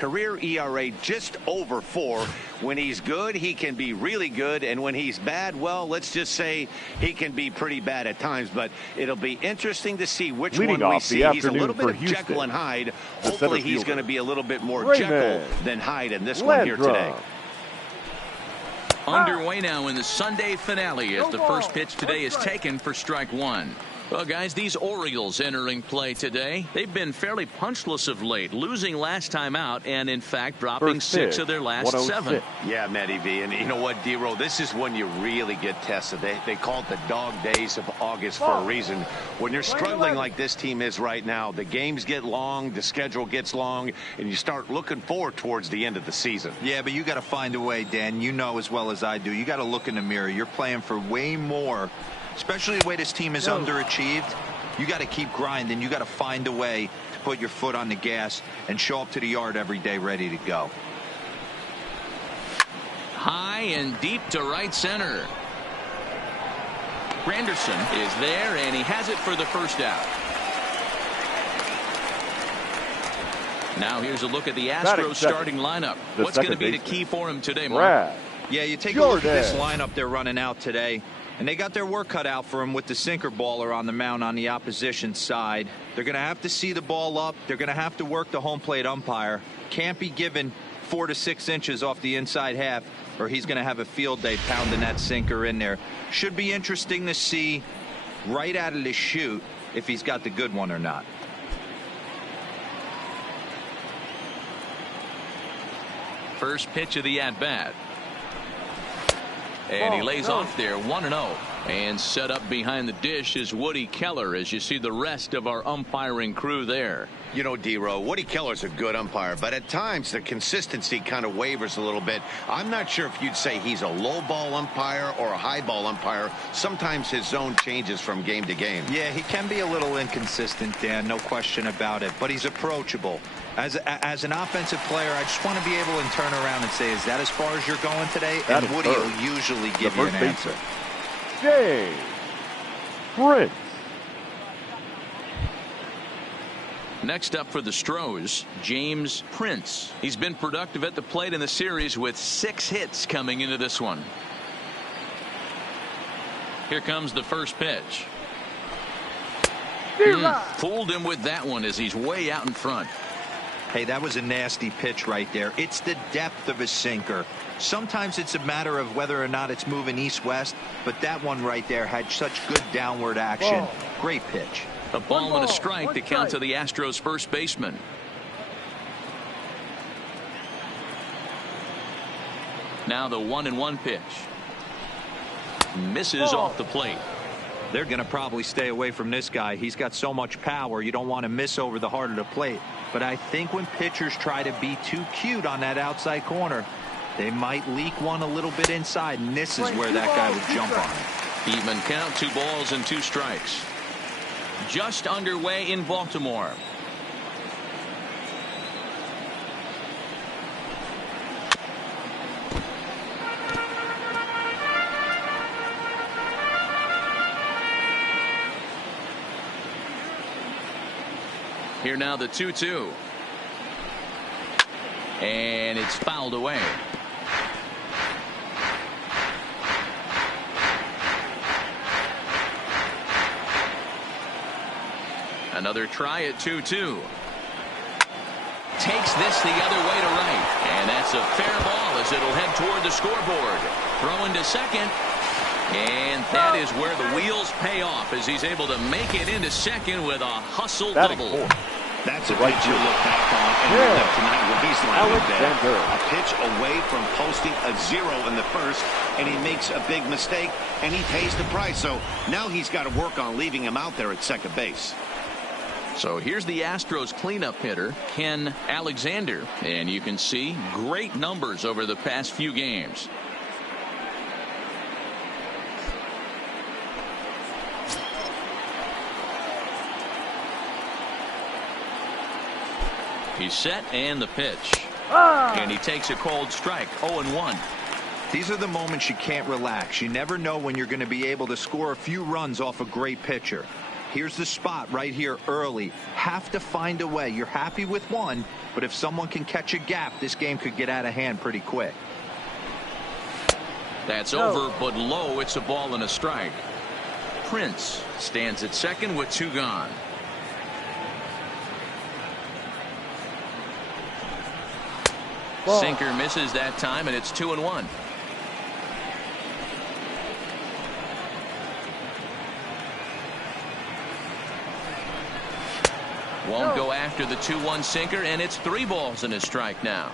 Career ERA just over 4. When he's good, he can be really good, and when he's bad, well, let's just say he can be pretty bad at times. But it'll be interesting to see which one we see. He's a little bit of Jekyll and Hyde. Hopefully he's going to be a little bit more Jekyll than Hyde in this one here today. Underway now in the Sunday finale as the first pitch today is taken for strike 1. Well, guys, these Orioles entering play today, they've been fairly punchless of late, losing last time out and, in fact, dropping 6 of their last 7. Yeah, Matty V. And you know what, D-Row, this is when you really get tested. They call it the dog days of August for a reason. When you're struggling like this team is right now, the games get long, the schedule gets long, and you start looking forward towards the end of the season. Yeah, but you got to find a way, Dan. You know as well as I do. You got to look in the mirror. You're playing for way more. Especially the way this team is underachieved, you got to keep grinding. You got to find a way to put your foot on the gas and show up to the yard every day ready to go. High and deep to right center. Granderson is there, and he has it for the first out. Now here's a look at the Astros starting lineup. What's going to be the key for him today, Mark? Yeah, you take a look at this lineup they're running out today. And they got their work cut out for him with the sinker baller on the mound on the opposition side. They're going to have to see the ball up. They're going to have to work the home plate umpire. Can't be given 4 to 6 inches off the inside half, or he's going to have a field day pounding that sinker in there. Should be interesting to see right out of the chute if he's got the good one or not. First pitch of the at-bat. And he lays off there 1-0. And set up behind the dish is Woody Keller as you see the rest of our umpiring crew there. You know, D-Row, Woody Keller's a good umpire, but at times the consistency kind of wavers a little bit. I'm not sure if you'd say he's a low ball umpire or a high ball umpire. Sometimes his zone changes from game to game. Yeah, he can be a little inconsistent, Dan, no question about it, but he's approachable. As an offensive player, I just want to be able to turn around and say, is that as far as you're going today? And Woody will usually give you an answer. Jay Prince. Next up for the Stros, James Prince. He's been productive at the plate in the series with 6 hits coming into this one. Here comes the first pitch. Fooled him with that one as he's way out in front. Hey, that was a nasty pitch right there. It's the depth of a sinker. Sometimes it's a matter of whether or not it's moving east-west, but that one right there had such good downward action. Great pitch. A ball and a strike to count to the Astros first baseman. Now the 1-1 pitch. Misses off the plate. They're going to probably stay away from this guy. He's got so much power. You don't want to miss over the heart of the plate. But I think when pitchers try to be too cute on that outside corner, they might leak one a little bit inside, and this is where that guy would jump on it. Even count, 2 balls and 2 strikes. Just underway in Baltimore. Here now the 2-2. And it's fouled away. Another try at 2-2. Takes this the other way to right. And that's a fair ball as it'll head toward the scoreboard. Throwing to second. And that is where the wheels pay off as he's able to make it into second with a hustle double. That's a pitch you look back on and relive tonight when he's landed there. A pitch away from posting a 0 in the first, and he makes a big mistake, and he pays the price. So now he's got to work on leaving him out there at second base. So here's the Astros cleanup hitter, Ken Alexander. And you can see great numbers over the past few games. He's set and the pitch. And he takes a cold strike. 0-1. These are the moments you can't relax. You never know when you're going to be able to score a few runs off a great pitcher. Here's the spot right here early. Have to find a way. You're happy with one, but if someone can catch a gap, this game could get out of hand pretty quick. That's over, but low. It's a ball and a strike. Prince stands at second with 2 gone. Ball. Sinker misses that time, and it's 2-1. Won't go after the 2-1 sinker, and it's 3 balls and a strike now.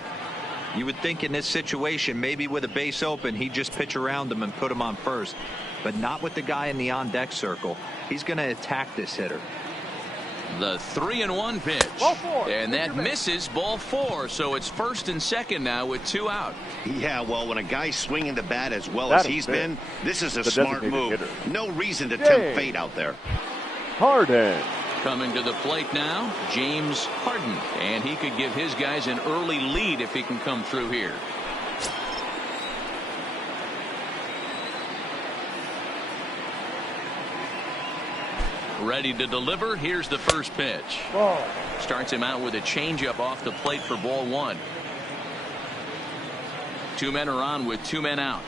You would think in this situation, maybe with a base open, he'd just pitch around him and put him on first, but not with the guy in the on-deck circle. He's going to attack this hitter. The 3-1 pitch. Ball 4. And that misses, ball 4. So it's first and second now with 2 out. Yeah, well, when a guy's swinging the bat as well That as is he's big. been, this is a The smart designated move. hitter. No reason to Yay. tempt fate out there. Harden. Coming to the plate now, James Harden. And he could give his guys an early lead if he can come through here. Ready to deliver. Here's the first pitch. Ball. Starts him out with a changeup off the plate for ball 1. 2 men are on with 2 men out.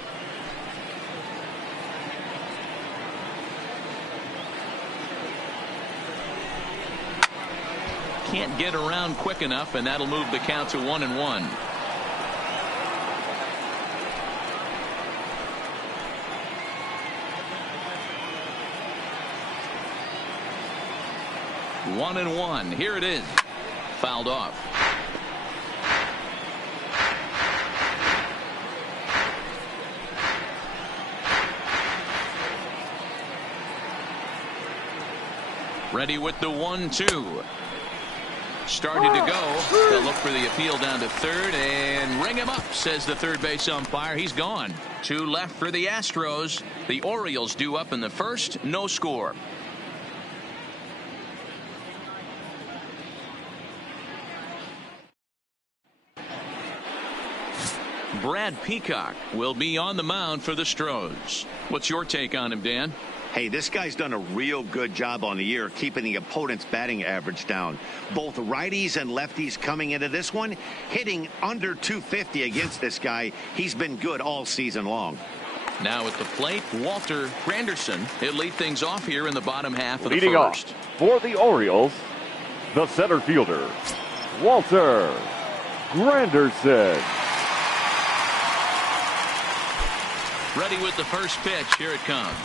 Can't get around quick enough, and that'll move the count to 1-1. One and one. Here it is. Fouled off. Ready with the 1-2. Started to go. They'll look for the appeal down to third and ring him up, says the third base umpire. He's gone. 2 left for the Astros. The Orioles due up in the first. No score. Brad Peacock will be on the mound for the Stros. What's your take on him, Dan? Hey, this guy's done a real good job on the year keeping the opponent's batting average down. Both righties and lefties coming into this one hitting under 250 against this guy. He's been good all season long. Now at the plate, Walter Granderson. He'll lead things off here in the bottom half of Leading the off first. for the Orioles, the center fielder, Walter Granderson. Ready with the first pitch. Here it comes.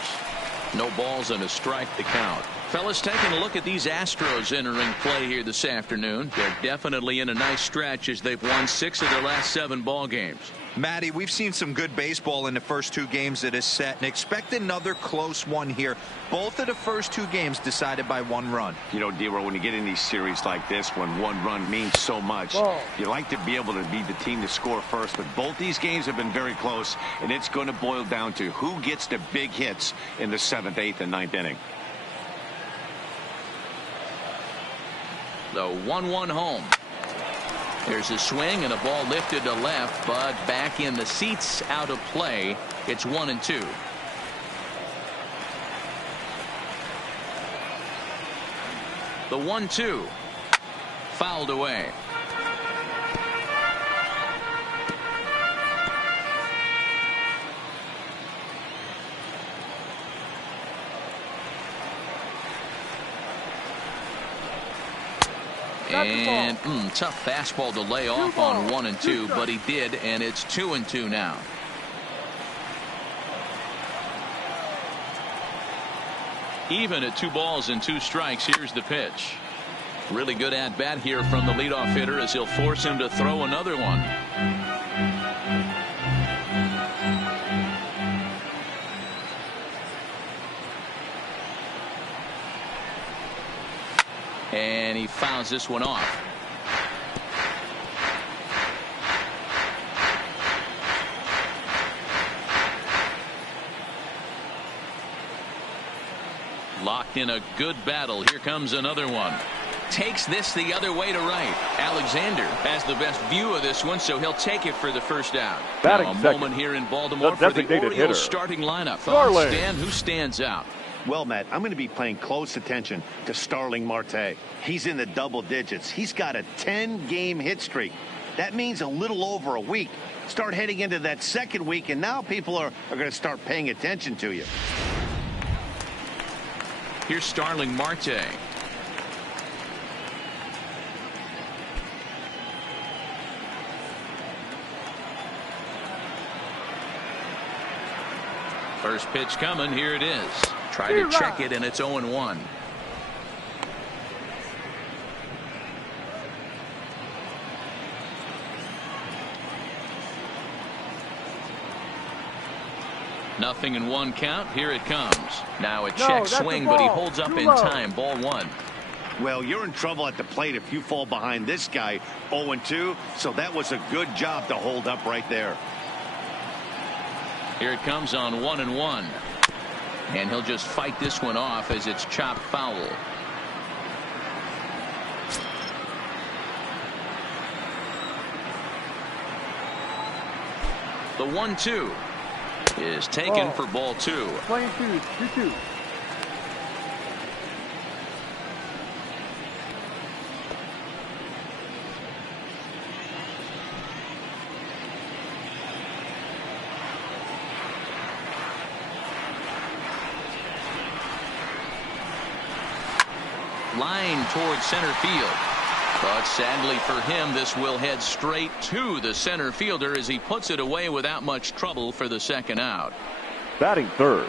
No balls and a strike to count. Fellas, taking a look at these Astros entering play here this afternoon. They're definitely in a nice stretch as they've won 6 of their last 7 ball games. Matty, we've seen some good baseball in the first 2 games that is set, and expect another close one here. Both of the first 2 games decided by 1 run. You know, D-Roll, when you get in these series like this, when 1 run means so much, Ball. you like to be able to be the team to score first. But both these games have been very close, and it's going to boil down to who gets the big hits in the 7th, 8th, and 9th inning. The 1-1 home. There's a swing and a ball lifted to left, but back in the seats, out of play. It's 1-2. The 1-2 fouled away. And tough fastball to lay off on 1-2, but he did, and it's 2-2 now. Even at 2 balls and 2 strikes. Here's the pitch. Really good at bat here from the leadoff hitter as he'll force him to throw another one. And he fouls this one off. Locked in a good battle. Here comes another one. Takes this the other way to right. Alexander has the best view of this one, so he'll take it for the first out. Batting Now a second, moment here in Baltimore the for the designated Orioles hitter, starting lineup. Garland. Stan, who stands out? Well, Matt, I'm going to be paying close attention to Starling Marte. He's in the double digits. He's got a 10-game hit streak. That means a little over a week. Start heading into that second week, and now people are going to start paying attention to you. Here's Starling Marte. First pitch coming. Here it is. Try to check it, and it's 0-1. Nothing in 1 count. Here it comes. Now a check swing, but he holds up in time. Ball 1. Well, you're in trouble at the plate if you fall behind this guy 0-2, so that was a good job to hold up right there. Here it comes on 1-1. And he'll just fight this one off as it's chopped foul. The 1-2 is taken for ball 2. Playing 2-2. Line towards center field. But sadly for him, this will head straight to the center fielder as he puts it away without much trouble for the second out. Batting third,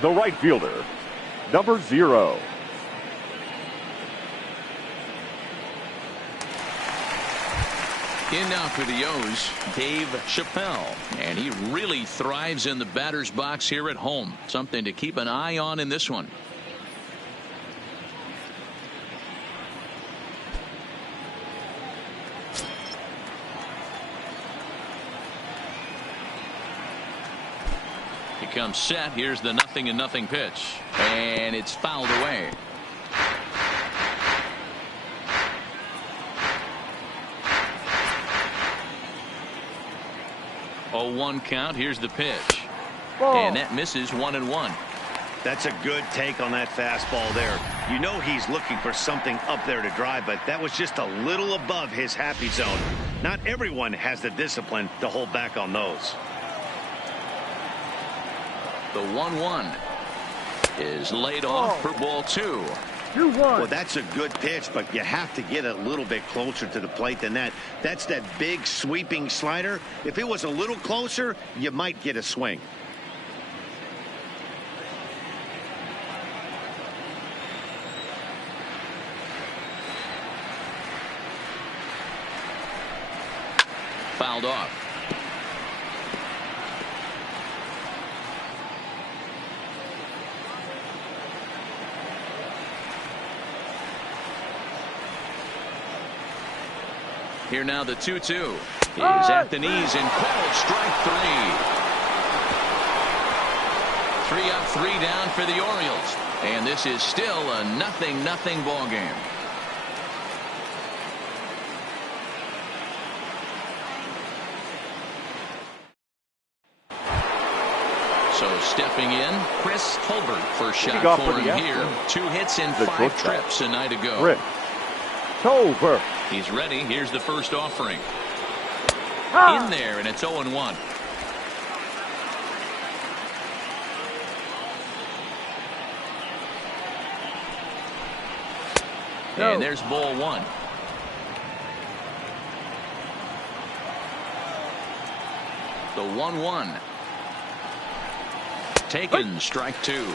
the right fielder, number 0. In now for the O's, Dave Chappelle. And he really thrives in the batter's box here at home. Something to keep an eye on in this one. Comes set. Here's the 0-0 pitch, and it's fouled away. Oh, 1 count. Here's the pitch, and that misses 1-1. That's a good take on that fastball there. You know he's looking for something up there to drive, but that was just a little above his happy zone. Not everyone has the discipline to hold back on those. The 1-1 is laid off for ball 2. 2-1. Well, that's a good pitch, but you have to get a little bit closer to the plate than that. That's that big sweeping slider. If it was a little closer, you might get a swing. Fouled off. Here now the 2-2 is at the knees and called strike 3. 3 up, 3 down for the Orioles, and this is still a 0-0 ball game. So stepping in, Chris Colbert, first shot for him here. 2 hits in 5 trips a night ago. Chris Colbert. He's ready. Here's the first offering. In there, and it's 0-1. And there's ball 1. The 1-1. Taken, strike 2.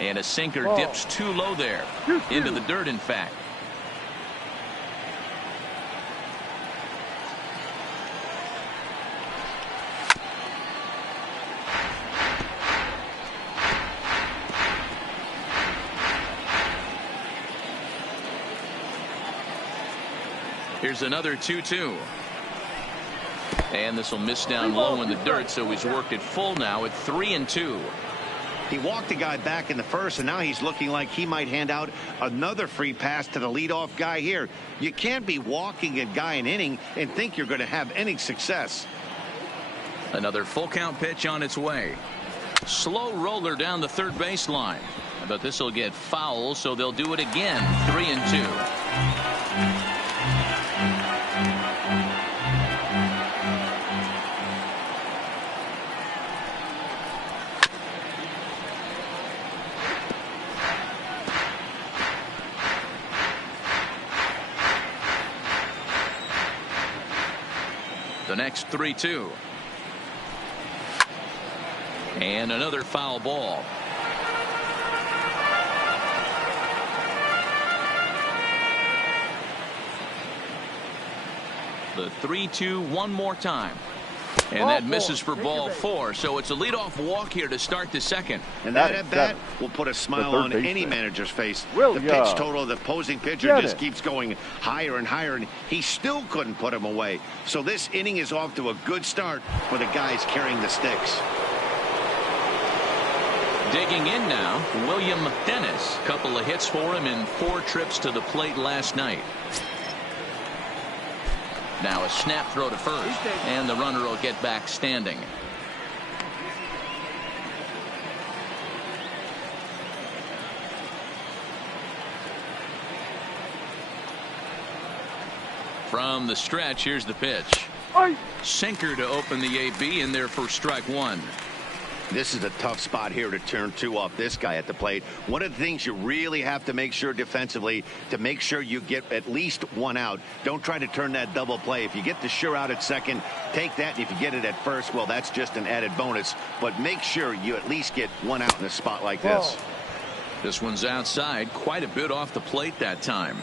And a sinker dips too low there. Into the dirt, in fact. Here's another 2-2. And this will miss down low in the dirt, so he's worked it full now at 3-2. He walked the guy back in the first, and now he's looking like he might hand out another free pass to the leadoff guy here. You can't be walking a guy an inning and think you're going to have any success. Another full count pitch on its way. Slow roller down the third baseline. But this will get foul, so they'll do it again. 3-2. The next 3-2. And another foul ball. The 3-2 one more time. And that misses for ball 4. So it's a leadoff walk here to start the second. And that at bat will put a smile on any manager's face. The pitch total of the opposing pitcher just keeps going higher and higher, and he still couldn't put him away. So this inning is off to a good start for the guys carrying the sticks. Digging in now, William Dennis. Couple of hits for him in 4 trips to the plate last night. Now a snap throw to first, and the runner will get back standing. From the stretch, here's the pitch. Sinker to open the AB in there for strike 1. This is a tough spot here to turn 2 off this guy at the plate. One of the things you really have to make sure defensively to make sure you get at least 1 out. Don't try to turn that double play. If you get the sure out at second, take that. And if you get it at first, well, that's just an added bonus. But make sure you at least get 1 out in a spot like this. This one's outside, quite a bit off the plate that time.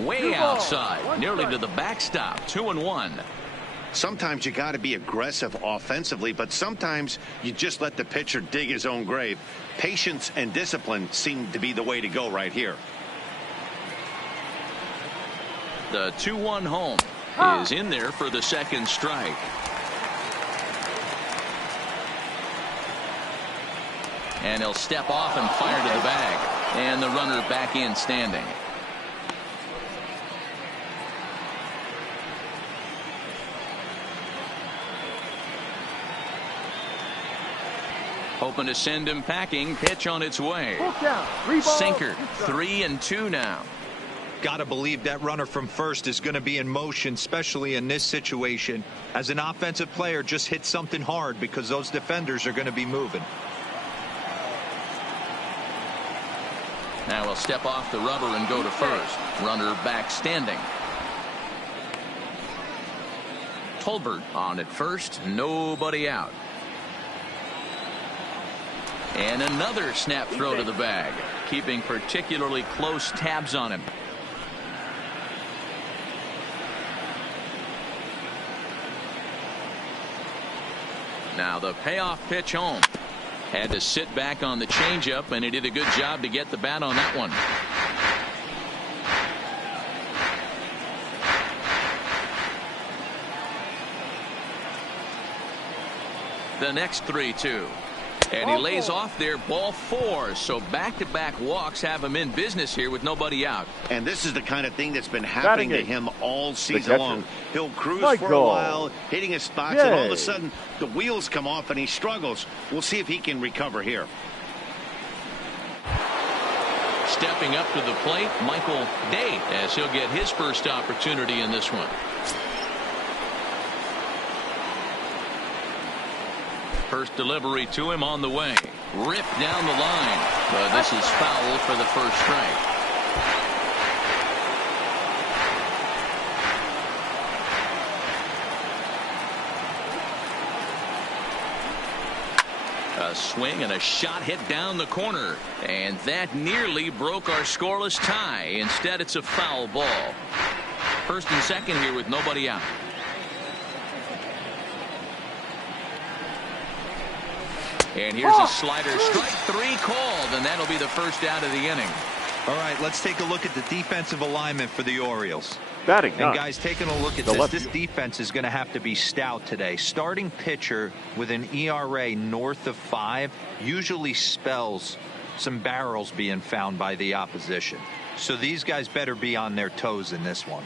Way outside, nearly to the backstop. 2-1. Sometimes you got to be aggressive offensively, but sometimes you just let the pitcher dig his own grave. Patience and discipline seem to be the way to go right here. The 2-1 home is in there for the second strike. And he'll step off and fire to the bag. And the runner back in standing. Hoping to send him packing. Pitch on its way. Sinker. 3-2 now. Gotta believe that runner from first is going to be in motion, especially in this situation. As an offensive player, just hit something hard because those defenders are going to be moving. Now he'll step off the rubber and go to first. Runner back standing. Tolbert on at first. Nobody out. And another snap throw to the bag, keeping particularly close tabs on him. Now the payoff pitch home. Had to sit back on the changeup, and he did a good job to get the bat on that one. The next 3-2. And he lays off there, ball 4. So back-to-back walks have him in business here with nobody out. And this is the kind of thing that's been happening to him all season long. He'll cruise for a while, hitting his spots, and all of a sudden the wheels come off and he struggles. We'll see if he can recover here. Stepping up to the plate, Michael Day, as he'll get his first opportunity in this one. First delivery to him on the way. Ripped down the line. But this is foul for the first strike. A swing and a shot hit down the corner. And that nearly broke our scoreless tie. Instead, it's a foul ball. First and second here with nobody out. And here's a slider. Strike 3 called, and that'll be the first out of the inning. All right, let's take a look at the defensive alignment for the Orioles. Batting And ninth, guys, taking a look at this defense is going to have to be stout today. Starting pitcher with an ERA north of 5 usually spells some barrels being found by the opposition. So these guys better be on their toes in this one.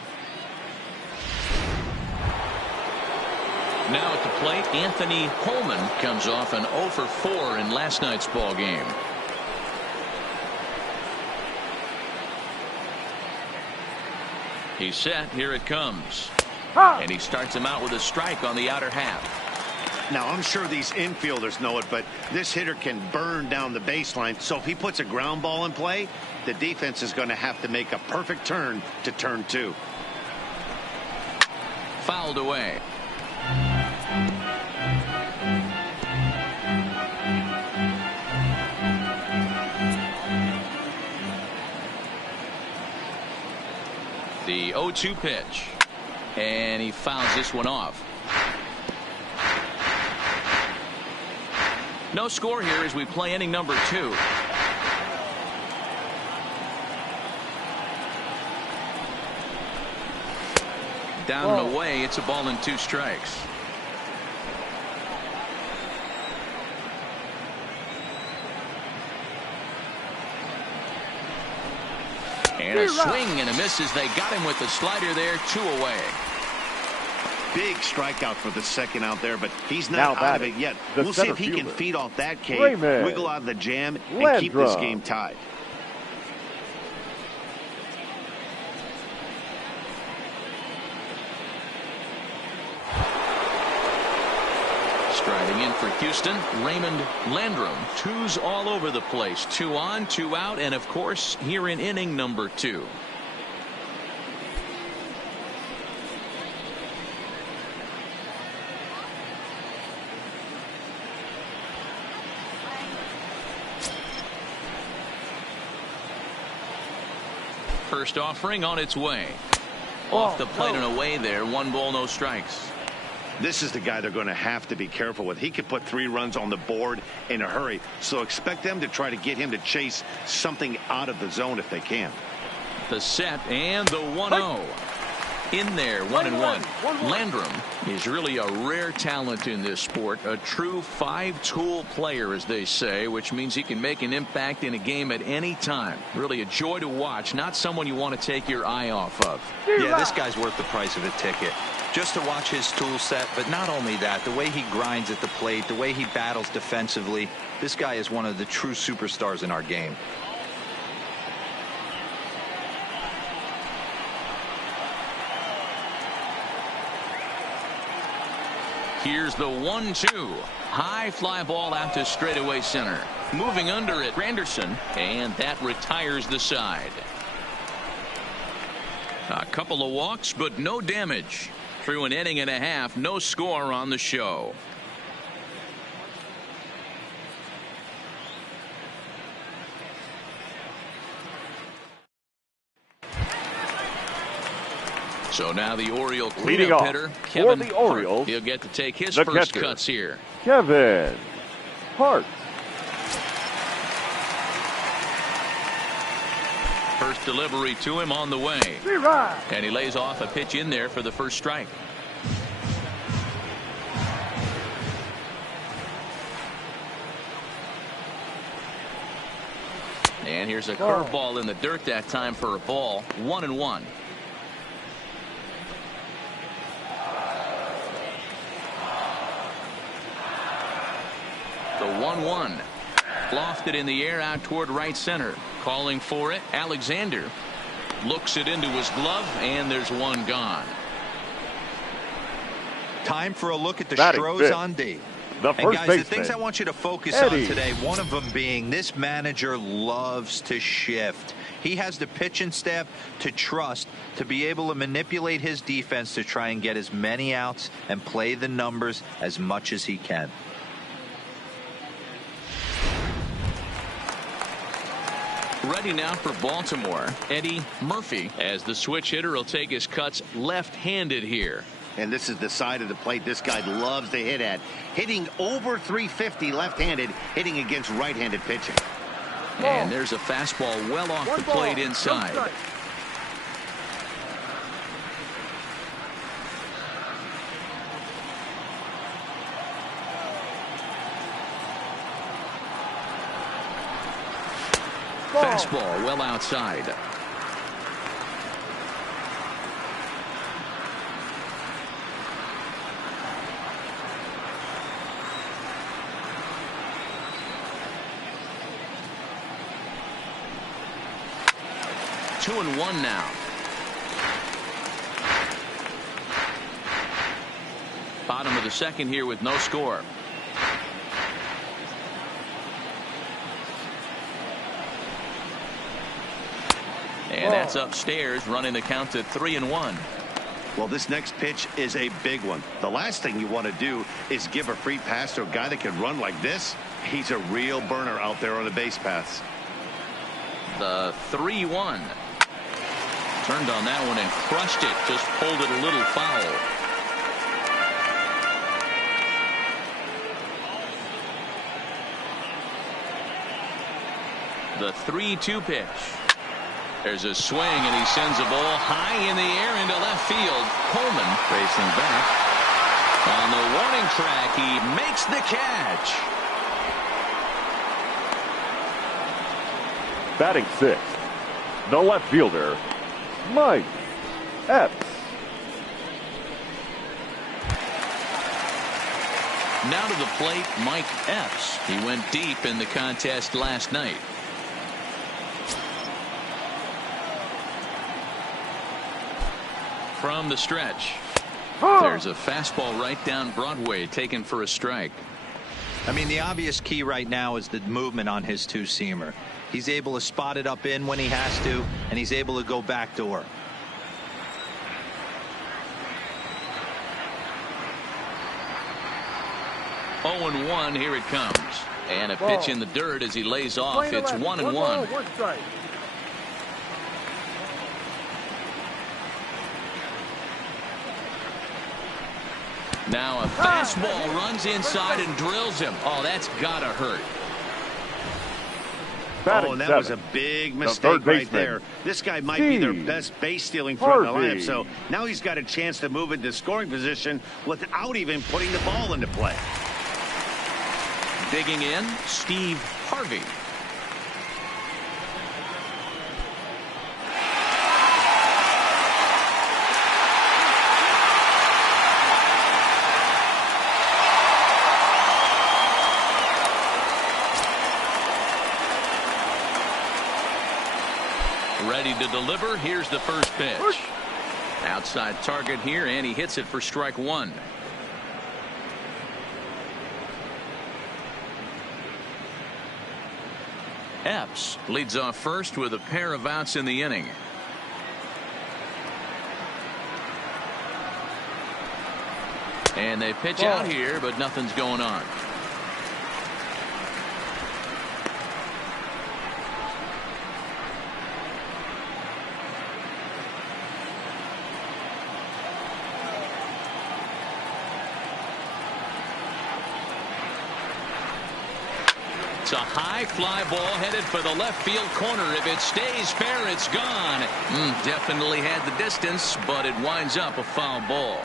Now at the plate, Anthony Holman comes off an 0 for 4 in last night's ball game. He's set. Here it comes. And he starts him out with a strike on the outer half. Now, I'm sure these infielders know it, but this hitter can burn down the baseline. So if he puts a ground ball in play, the defense is going to have to make a perfect turn to turn 2. Fouled away. The 0-2 pitch. And he fouls this one off. No score here as we play inning number 2. Down and away. It's a ball and 2 strikes. And a swing and a miss as they got him with the slider there. 2 away. Big strikeout for the second out there, but he's not out of it yet. We'll see if he can feed off that cage, wiggle out of the jam, and keep this game tied. Striding in for Houston, Raymond Landrum. 2s all over the place. 2 on, 2 out, and of course here in inning number 2. First offering on its way. Off the plate and away there. 1 ball, no strikes. This is the guy they're going to have to be careful with. He could put 3 runs on the board in a hurry, so expect them to try to get him to chase something out of the zone if they can. The set and the 1-0. In there, 1-1. Landrum is really a rare talent in this sport. A true 5-tool player, as they say, which means he can make an impact in a game at any time. Really a joy to watch. Not someone you want to take your eye off of. Yeah, this guy's worth the price of a ticket. Just to watch his tool set, but not only that, the way he grinds at the plate, the way he battles defensively. This guy is one of the true superstars in our game. Here's the 1-2. High fly ball out to straightaway center. Moving under it, Granderson, and that retires the side. A couple of walks, but no damage. Through an inning and a half, no score on the show. So now the Oriole cleanup hitter, Kevin the Orioles, Hart. He'll get to take his first cuts here. Kevin Hart. First delivery to him on the way. And he lays off a pitch in there for the first strike. And here's a curveball in the dirt that time for a ball. 1-1. The 1-1. Lofted in the air out toward right center. Calling for it, Alexander. Looks it into his glove, and there's one gone. Time for a look at the Stros on D. And guys, the things I want you to focus on today, one of them being this manager loves to shift. He has the pitching staff to trust to be able to manipulate his defense to try and get as many outs and play the numbers as much as he can. Ready now for Baltimore, Eddie Murphy, as the switch hitter will take his cuts left-handed here. And this is the side of the plate this guy loves to hit at. Hitting over 350 left-handed, hitting against right-handed pitching. And there's a fastball well off the plate inside. Fastball well outside. Two and one now. Bottom of the second here with no score. And that's upstairs, running the count to 3-1. Well, this next pitch is a big one. The last thing you want to do is give a free pass to a guy that can run like this. He's a real burner out there on the base paths. The 3-1. Turned on that one and crushed it. Just pulled it a little foul. The 3-2 pitch. There's a swing, and he sends a ball high in the air into left field. Coleman racing back. On the warning track, he makes the catch. Batting sixth, the left fielder, Mike Epps. Now to the plate, Mike Epps. He went deep in the contest last night. From the stretch. There's a fastball right down Broadway, taken for a strike. I mean, the obvious key right now is the movement on his two-seamer. He's able to spot it up in when he has to, and he's able to go backdoor. Oh, 0-1, here it comes. And a pitch in the dirt as he lays off. It's 1-1. Now a fastball runs inside and drills him. Oh, that's gotta hurt. Oh, and that was a big mistake right there. This guy might be their best base stealing threat in the lineup, so now he's got a chance to move into scoring position without even putting the ball into play. Digging in, Steve Harvey. Ready to deliver. Here's the first pitch. Outside target here, and he hits it for strike one. Epps leads off first with a pair of outs in the inning. And they pitch out here, but nothing's going on. It's a high fly ball headed for the left field corner. If it stays fair, it's gone. Definitely had the distance, but it winds up a foul ball.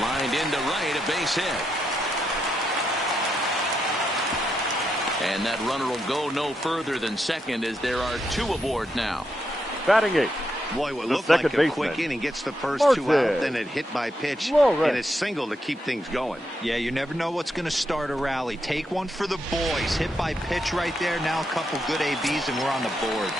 Lined into right, a base hit. And that runner will go no further than second as there are two aboard now. Batting eighth. Boy, what looked like a quick inning gets the first two out, then it hit by pitch and a single to keep things going. Yeah, you never know what's going to start a rally. Take one for the boys. Hit by pitch right there. Now a couple good ABs and we're on the board.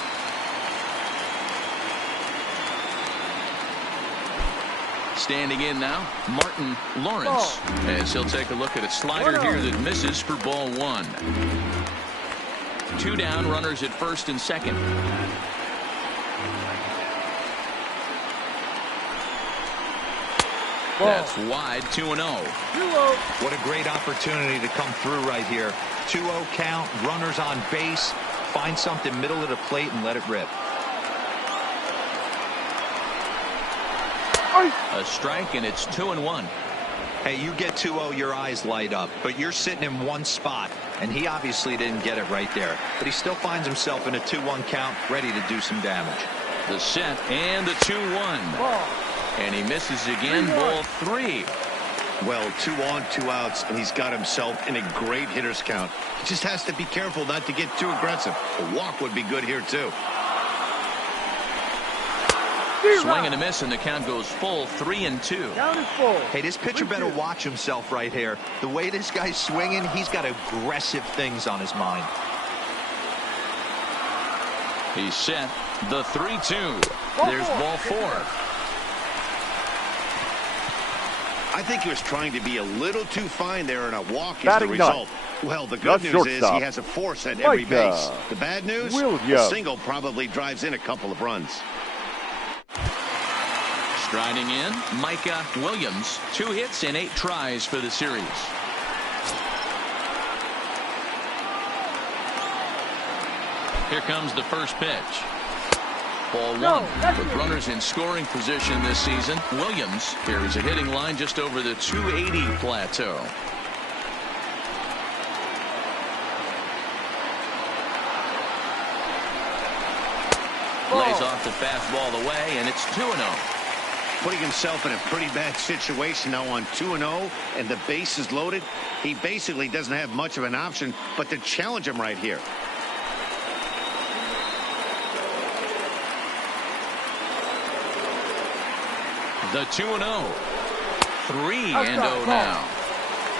Standing in now, Martin Lawrence, as he'll take a look at a slider here that misses for ball one. Two down, runners at first and second. That's wide, 2-0. What a great opportunity to come through right here. 2-0 count, runners on base. Find something middle of the plate and let it rip. A strike, and it's 2-1. Hey, you get 2-0, your eyes light up, but you're sitting in one spot, and he obviously didn't get it right there. But he still finds himself in a 2-1 count, ready to do some damage. The set and the 2-1. And he misses again, ball 3. Well, 2 on, 2 outs, and he's got himself in a great hitter's count. He just has to be careful not to get too aggressive. A walk would be good here, too. Swing and a miss, and the count goes full, 3-2. Count is full. Hey, this pitcher better watch himself right here. The way this guy's swinging, he's got aggressive things on his mind. He's set. The 3-2. There's ball 4. I think he was trying to be a little too fine there, and a walk is the Batting result. Well, the good news is he has a force at every base. The bad news, a single probably drives in a couple of runs. Striding in, Micah Williams. 2 hits in 8 tries for the series. Here comes the first pitch. Ball 1. With runners in scoring position this season, Williams carries a hitting line just over the 280 plateau. Lays off the fastball away, and it's 2-0. Putting himself in a pretty bad situation now on 2-0, and the base is loaded. He basically doesn't have much of an option but to challenge him right here. The 2-0. 3-0 now.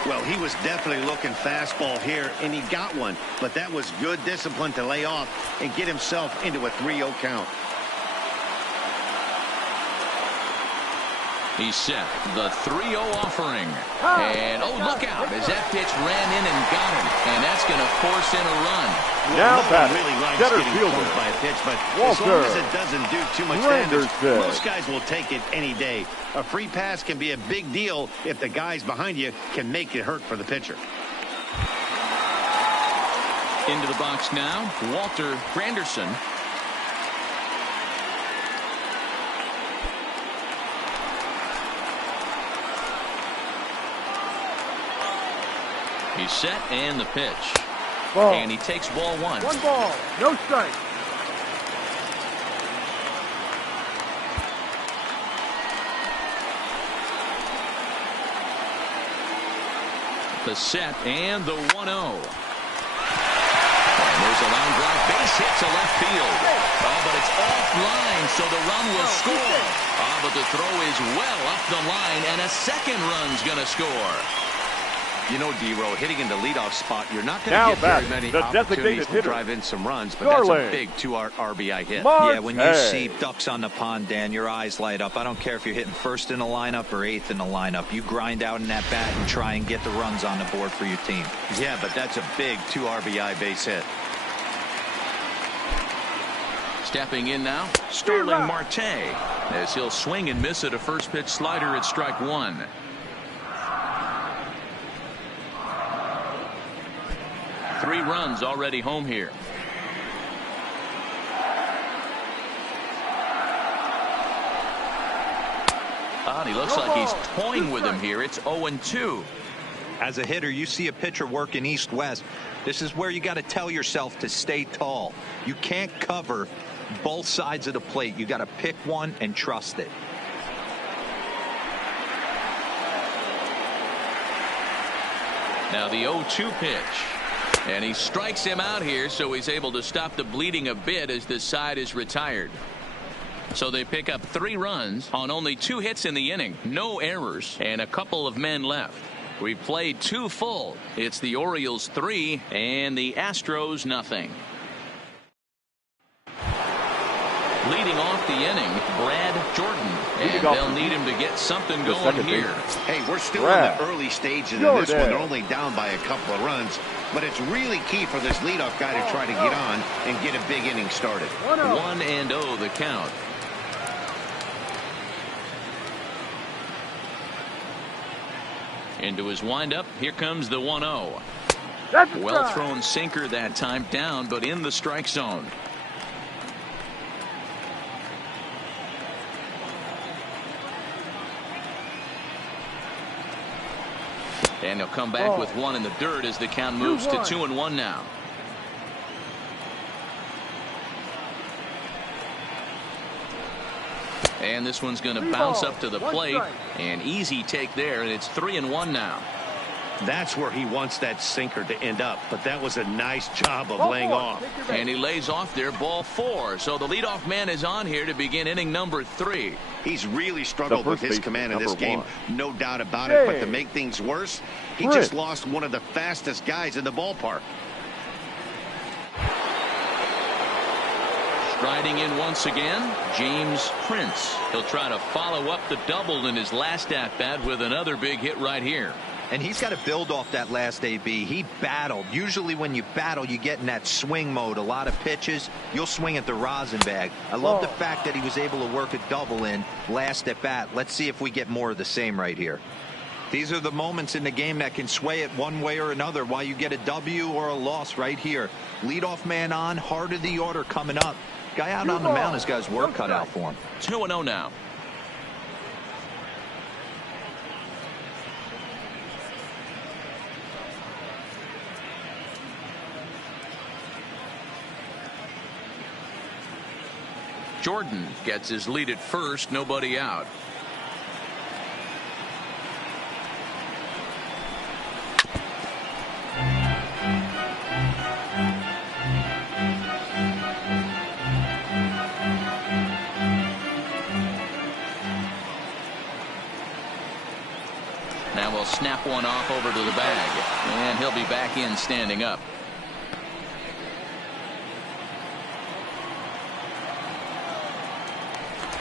Well, he was definitely looking fastball here, and he got one. But that was good discipline to lay off and get himself into a 3-0 count. He's set. The 3-0 offering. And, oh, look out as that pitch ran in and got him. And that's going to force in a run. Now batting, really likes center getting fielder, pumped by a pitch, but Walter. as long as it doesn't do too much Granderson. damage, most guys will take it any day. A free pass can be a big deal if the guys behind you can make it hurt for the pitcher. Into the box now, Walter Granderson. He's set, and the pitch. Ball. And he takes ball 1. 1 ball, no strike. The set and the 1-0. And there's a line drive, base hit to left field. Oh, but it's offline, so the run will score. Oh, but the throw is well up the line, and a second run's going to score. You know, D-Row, hitting in the leadoff spot, you're not going to get very many opportunities to drive in some runs, but that's a big 2 RBI hit. Yeah, when you see ducks on the pond, Dan, your eyes light up. I don't care if you're hitting first in the lineup or 8th in the lineup. You grind out in that bat and try and get the runs on the board for your team. Yeah, but that's a big 2 RBI base hit. Stepping in now, Sterling Marte, as he'll swing and miss at a first pitch slider at strike 1. Three runs already home here. He looks like he's toying with him here. It's 0-2. As a hitter, you see a pitcher working east-west. This is where you got to tell yourself to stay tall. You can't cover both sides of the plate. You got to pick one and trust it. Now the 0-2 pitch. And he strikes him out here, so he's able to stop the bleeding a bit as this side is retired. So they pick up 3 runs on only 2 hits in the inning. No errors and a couple of men left. We played 2 full. It's the Orioles 3 and the Astros nothing. Leading off the inning, Brad Jordan. And they'll need him to get something going here. Hey, we're still in the early stages of this one. They're only down by a couple of runs. But it's really key for this leadoff guy to try to get on and get a big inning started. 1-0 the count. Into his windup. Here comes the 1-0. Well thrown sinker that time, down but in the strike zone. And he'll come back with one in the dirt as the count moves to 2-1 now. And this one's going to bounce up to the plate. An easy take there, and it's 3-1 now. That's where he wants that sinker to end up, but that was a nice job of laying off. And he lays off there, ball 4. So the leadoff man is on here to begin inning number 3. He's really struggled with his command in this game, no doubt about it. But to make things worse, he just lost one of the fastest guys in the ballpark. Striding in once again, James Prince. He'll try to follow up the double in his last at-bat with another big hit right here. And he's got to build off that last AB. He battled. Usually when you battle, you get in that swing mode. A lot of pitches, you'll swing at the rosin bag. I love the fact that he was able to work a double in last at bat. Let's see if we get more of the same right here. These are the moments in the game that can sway it one way or another, while you get a W or a loss right here. Leadoff man on, heart of the order coming up. Guy out on the mound has got his work cut out for him. 2-0 now. Jordan gets his lead at first, nobody out. Now we'll snap one off over to the bag, and he'll be back in standing up.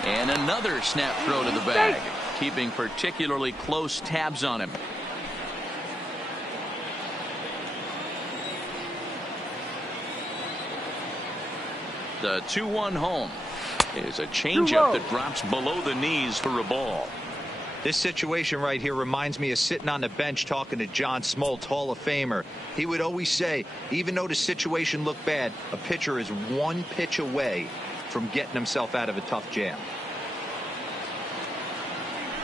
And another snap throw to the bag, keeping particularly close tabs on him. The 2-1 home is a changeup that drops below the knees for a ball. This situation right here reminds me of sitting on the bench talking to John Smoltz, Hall of Famer. He would always say, even though the situation looked bad, a pitcher is one pitch away from getting himself out of a tough jam.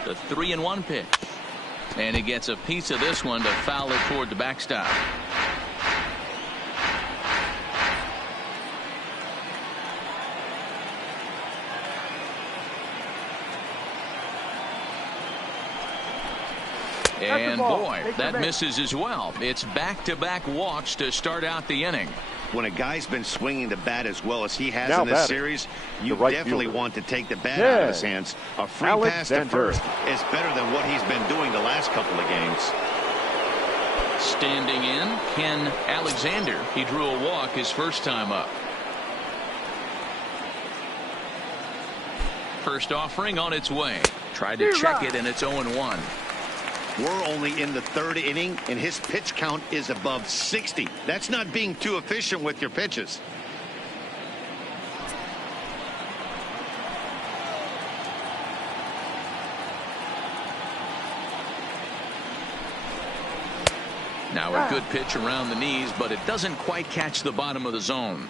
The 3-1 pitch, and he gets a piece of this one to foul it toward the backstop. And boy, that misses as well. It's back-to-back walks to start out the inning. When a guy's been swinging the bat as well as he has in this series, you definitely want to take the bat out of his hands. A free pass to first is better than what he's been doing the last couple of games. Standing in, Ken Alexander. He drew a walk his first time up. First offering on its way. Tried to check it, and it's 0-1. We're only in the 3rd inning, and his pitch count is above 60. That's not being too efficient with your pitches. Now a good pitch around the knees, but it doesn't quite catch the bottom of the zone.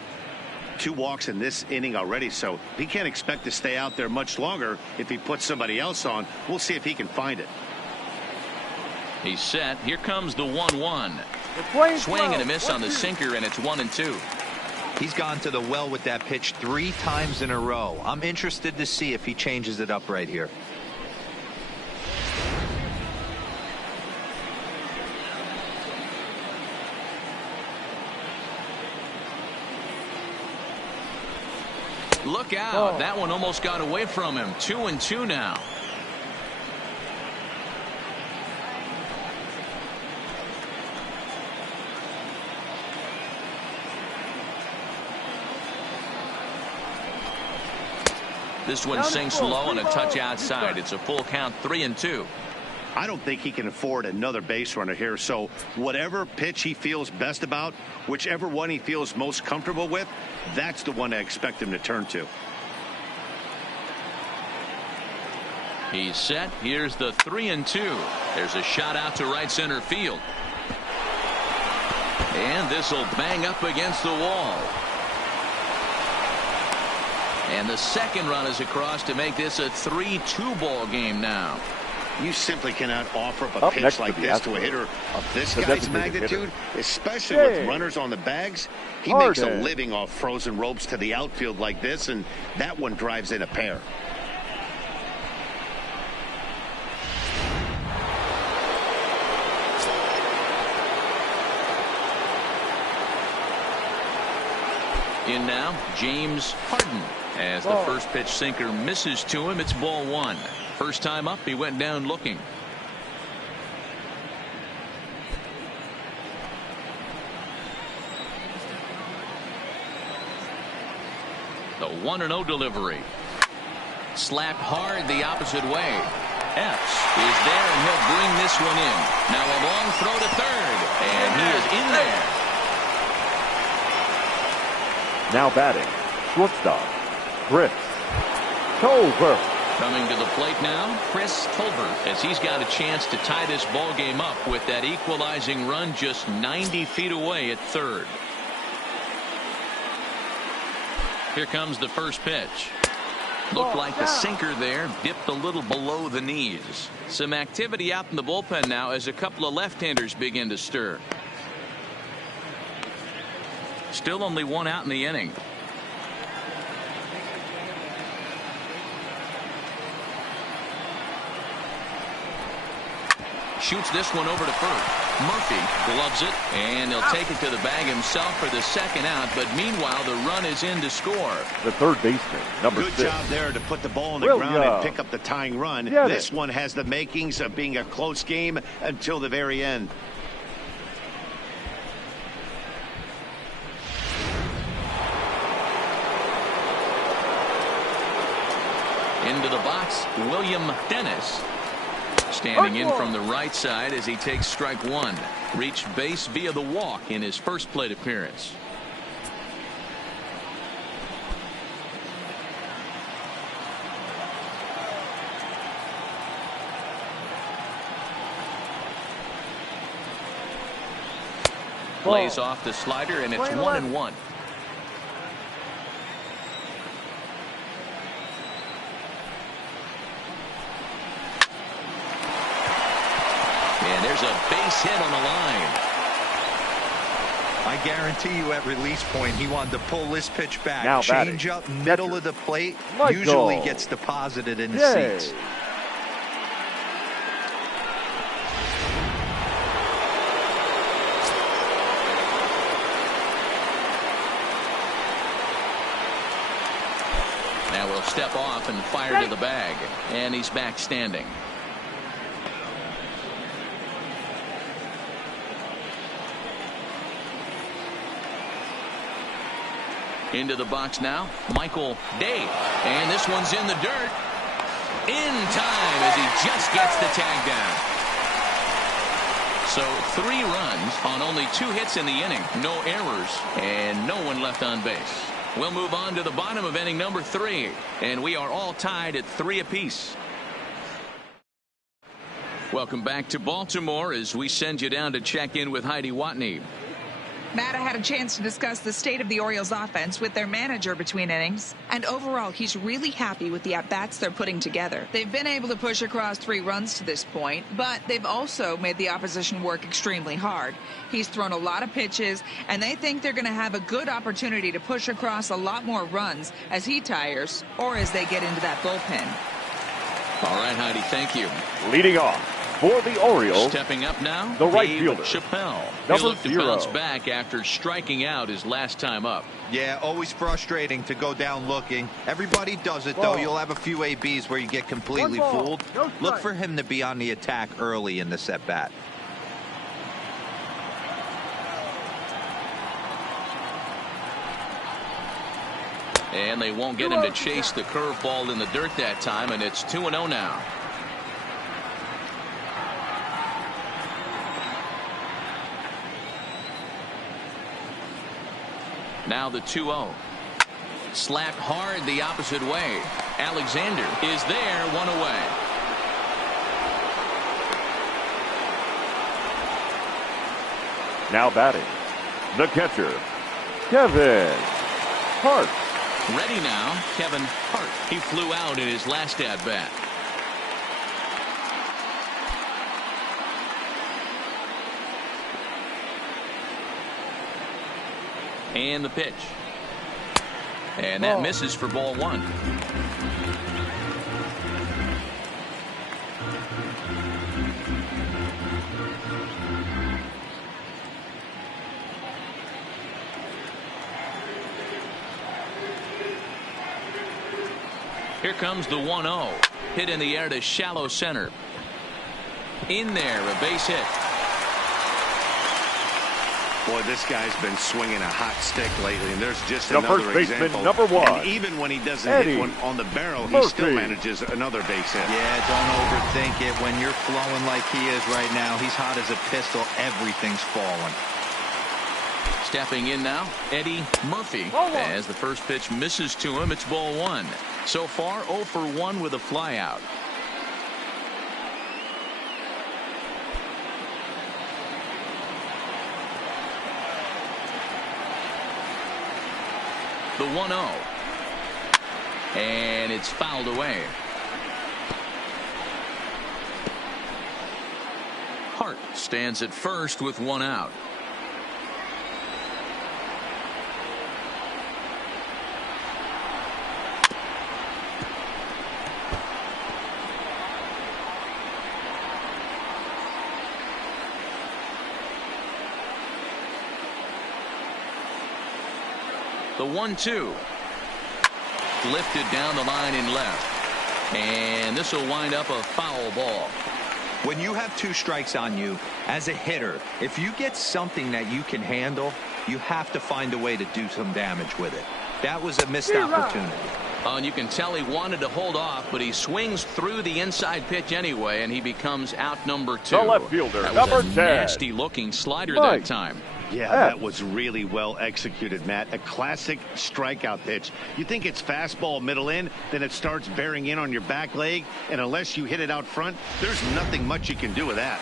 2 walks in this inning already, so he can't expect to stay out there much longer if he puts somebody else on. We'll see if he can find it. He's set. Here comes the 1-1. Swing and a miss on the sinker, and it's 1-2. He's gone to the well with that pitch 3 times in a row. I'm interested to see if he changes it up right here. Look out. That one almost got away from him. 2-2 now. This one sinks low and a touch outside. It's a full count, 3-2. I don't think he can afford another base runner here, so whatever pitch he feels best about, whichever one he feels most comfortable with, that's the one I expect him to turn to. He's set. Here's the 3-2. There's a shot out to right center field. And this will bang up against the wall. And the second run is across to make this a 3-2 ball game now. You simply cannot offer up a pitch like this to a hitter of this guy's magnitude, especially with runners on the bags. He makes a living off frozen ropes to the outfield like this, and that one drives in a pair. In now, James Harden. As the first pitch sinker misses to him, it's ball one. First time up, he went down looking. The 1-0 delivery. Slapped hard the opposite way. Epps is there, and he'll bring this one in. Now a long throw to third, and he is in there. Now batting, shortstop, Chris Tolbert. Coming to the plate now, Chris Tolbert, as he's got a chance to tie this ball game up with that equalizing run just 90 feet away at third. Here comes the first pitch. Looked like the sinker there dipped a little below the knees. Some activity out in the bullpen now as a couple of left-handers begin to stir. Still only one out in the inning. Shoots this one over to first. Murphy gloves it, and he'll take it to the bag himself for the second out. But meanwhile, the run is in to score. The third baseman, number 6. Good job there to put the ball on the ground and pick up the tying run. This one has the makings of being a close game until the very end. Into the box, William Dennis. Standing in from the right side as he takes strike one. Reached base via the walk in his first plate appearance. Plays off the slider, and it's 1-1. There's a base hit on the line. I guarantee you at release point he wanted to pull this pitch back. Now change up middle of the plate. Usually gets deposited in the seats. Now we'll step off and fire to the bag, and he's back standing. Into the box now, Michael Day. And this one's in the dirt. In time as he just gets the tag down. So 3 runs on only 2 hits in the inning. No errors and no one left on base. We'll move on to the bottom of inning number 3. And we are all tied at 3 apiece. Welcome back to Baltimore as we send you down to check in with Heidi Watney. Matt, I had a chance to discuss the state of the Orioles offense with their manager between innings. And overall, he's really happy with the at-bats they're putting together. They've been able to push across 3 runs to this point, but they've also made the opposition work extremely hard. He's thrown a lot of pitches, and they think they're going to have a good opportunity to push across a lot more runs as he tires or as they get into that bullpen. All right, Heidi, thank you. Leading off for the Orioles, stepping up now, the right Dave fielder, Chappelle. number He'll look to 0. bounce back after striking out his last time up. Yeah, always frustrating to go down looking. Everybody does it, though. You'll have a few ABs where you get completely fooled. Look for him to be on the attack early in this at-bat. And they won't get him to chase the curveball in the dirt that time, and it's 2-0 now. Now the 2-0. Slapped hard the opposite way. Alexander is there, 1 away. Now batting, the catcher, Kevin Hart. Ready now, Kevin Hart. He flew out in his last at-bat. And the pitch. And that misses for ball 1. Here comes the 1-0. Hit in the air to shallow center. In there, a base hit. Boy, this guy's been swinging a hot stick lately, and there's just The another first baseman, example. number 1. And even when he doesn't Eddie hit one on the barrel, he Murphy. still manages another base hit. Yeah, don't overthink it. When you're flowing like he is right now, he's hot as a pistol. Everything's falling. Stepping in now, Eddie Murphy. As the first pitch misses to him, it's ball 1. So far, 0 for 1 with a flyout. The 1-0. And it's fouled away. Hart stands at first with 1 out. The 1-2. Lifted down the line in left. And this will wind up a foul ball. When you have 2 strikes on you, as a hitter, if you get something that you can handle, you have to find a way to do some damage with it. That was a missed opportunity. And you can tell he wanted to hold off, but he swings through the inside pitch anyway, and he becomes out number 2. The left fielder, that number was a 10. nasty looking slider Mike. that time. Yeah, that was really well executed, Matt. A classic strikeout pitch. You think it's fastball middle in, then it starts bearing in on your back leg, and unless you hit it out front, there's nothing much you can do with that.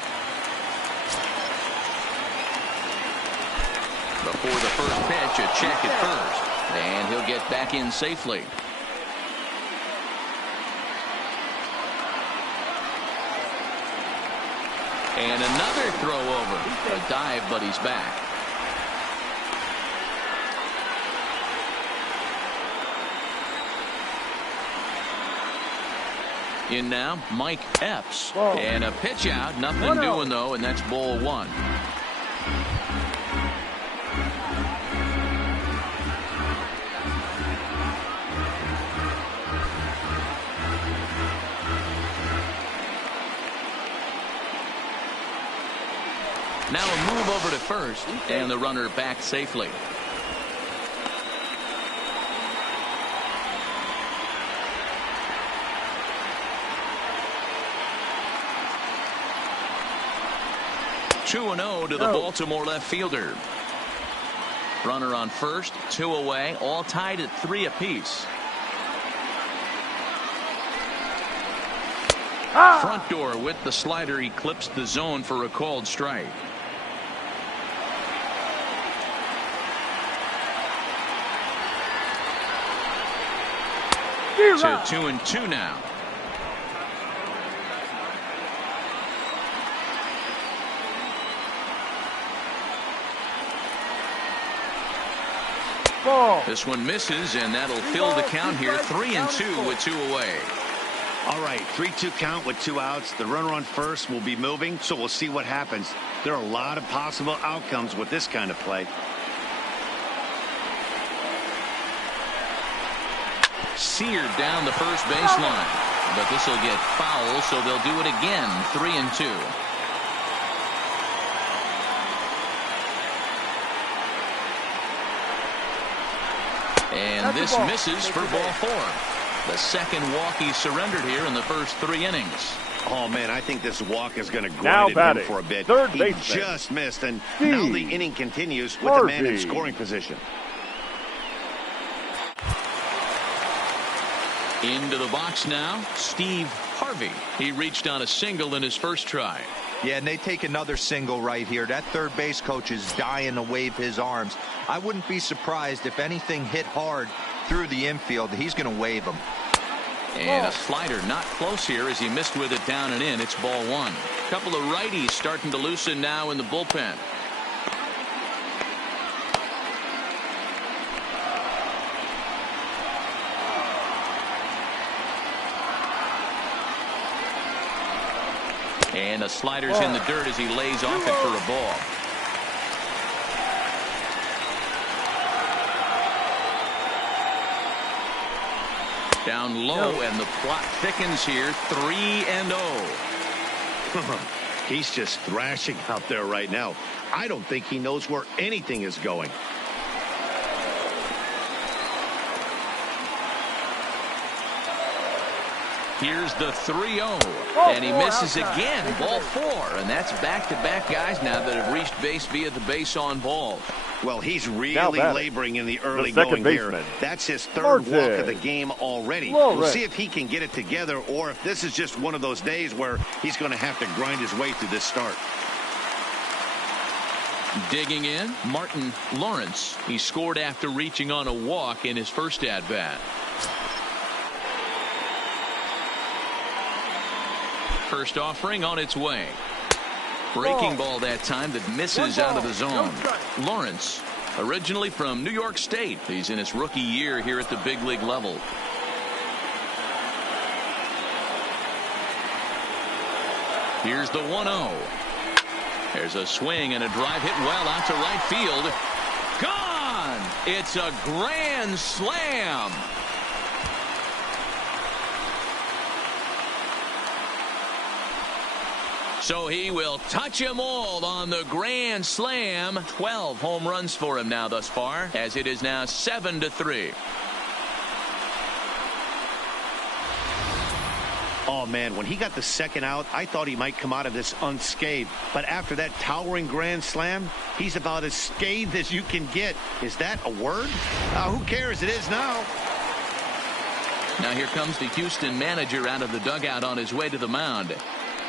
Before the first pitch, a check at first, and he'll get back in safely. And another throw over. A dive, but he's back. In now, Mike Epps. And a pitch out. Nothing doing, though, and that's ball 1. Now a move over to first, and the runner back safely. Two 2-0 to the Baltimore left fielder. Runner on first, 2 away, all tied at 3 apiece. Front door with the slider eclipsed the zone for a called strike. To 2-2 now. This one misses, and that'll fill the count here. 3-2 with 2 away. All right, 3-2 count with 2 outs. The runner on first will be moving, so we'll see what happens. There are a lot of possible outcomes with this kind of play. Seared down the first baseline, but this will get foul, so they'll do it again. 3-2. And this misses for ball 4. The second walk he surrendered here in the first 3 innings. Oh, man, I think this walk is going to grind him for a bit. He just missed, and now the inning continues with a man in scoring position. Into the box now, Steve Harvey. He reached on a single in his first try. Yeah, and they take another single right here. That third base coach is dying to wave his arms. I wouldn't be surprised if anything hit hard through the infield. He's going to wave them. And a slider not close here as he missed with it down and in. It's ball 1. A couple of righties starting to loosen now in the bullpen. And the slider's in the dirt as he lays off it for a ball. Down low, and the plot thickens here. 3-0. He's just thrashing out there right now. I don't think he knows where anything is going. Here's the 3-0, and he misses again. Ball 4, and that's back-to-back guys now that have reached base via the base on ball. Well, he's really laboring in the early going here. That's his third walk of the game already. We'll see if he can get it together, or if this is just one of those days where he's going to have to grind his way through this start. Digging in, Martin Lawrence. He scored after reaching on a walk in his first at-bat. First offering on its way. Breaking ball that time that misses out of the zone. Lawrence, originally from New York State. He's in his rookie year here at the big league level. Here's the 1-0. There's a swing and a drive hit well out to right field. Gone! It's a grand slam. So he will touch them all on the grand slam. 12 home runs for him now thus far, as it is now 7-3. Oh, man, when he got the second out, I thought he might come out of this unscathed. But after that towering grand slam, he's about as scathed as you can get. Is that a word? Who cares? It is now. Now here comes the Houston manager out of the dugout on his way to the mound.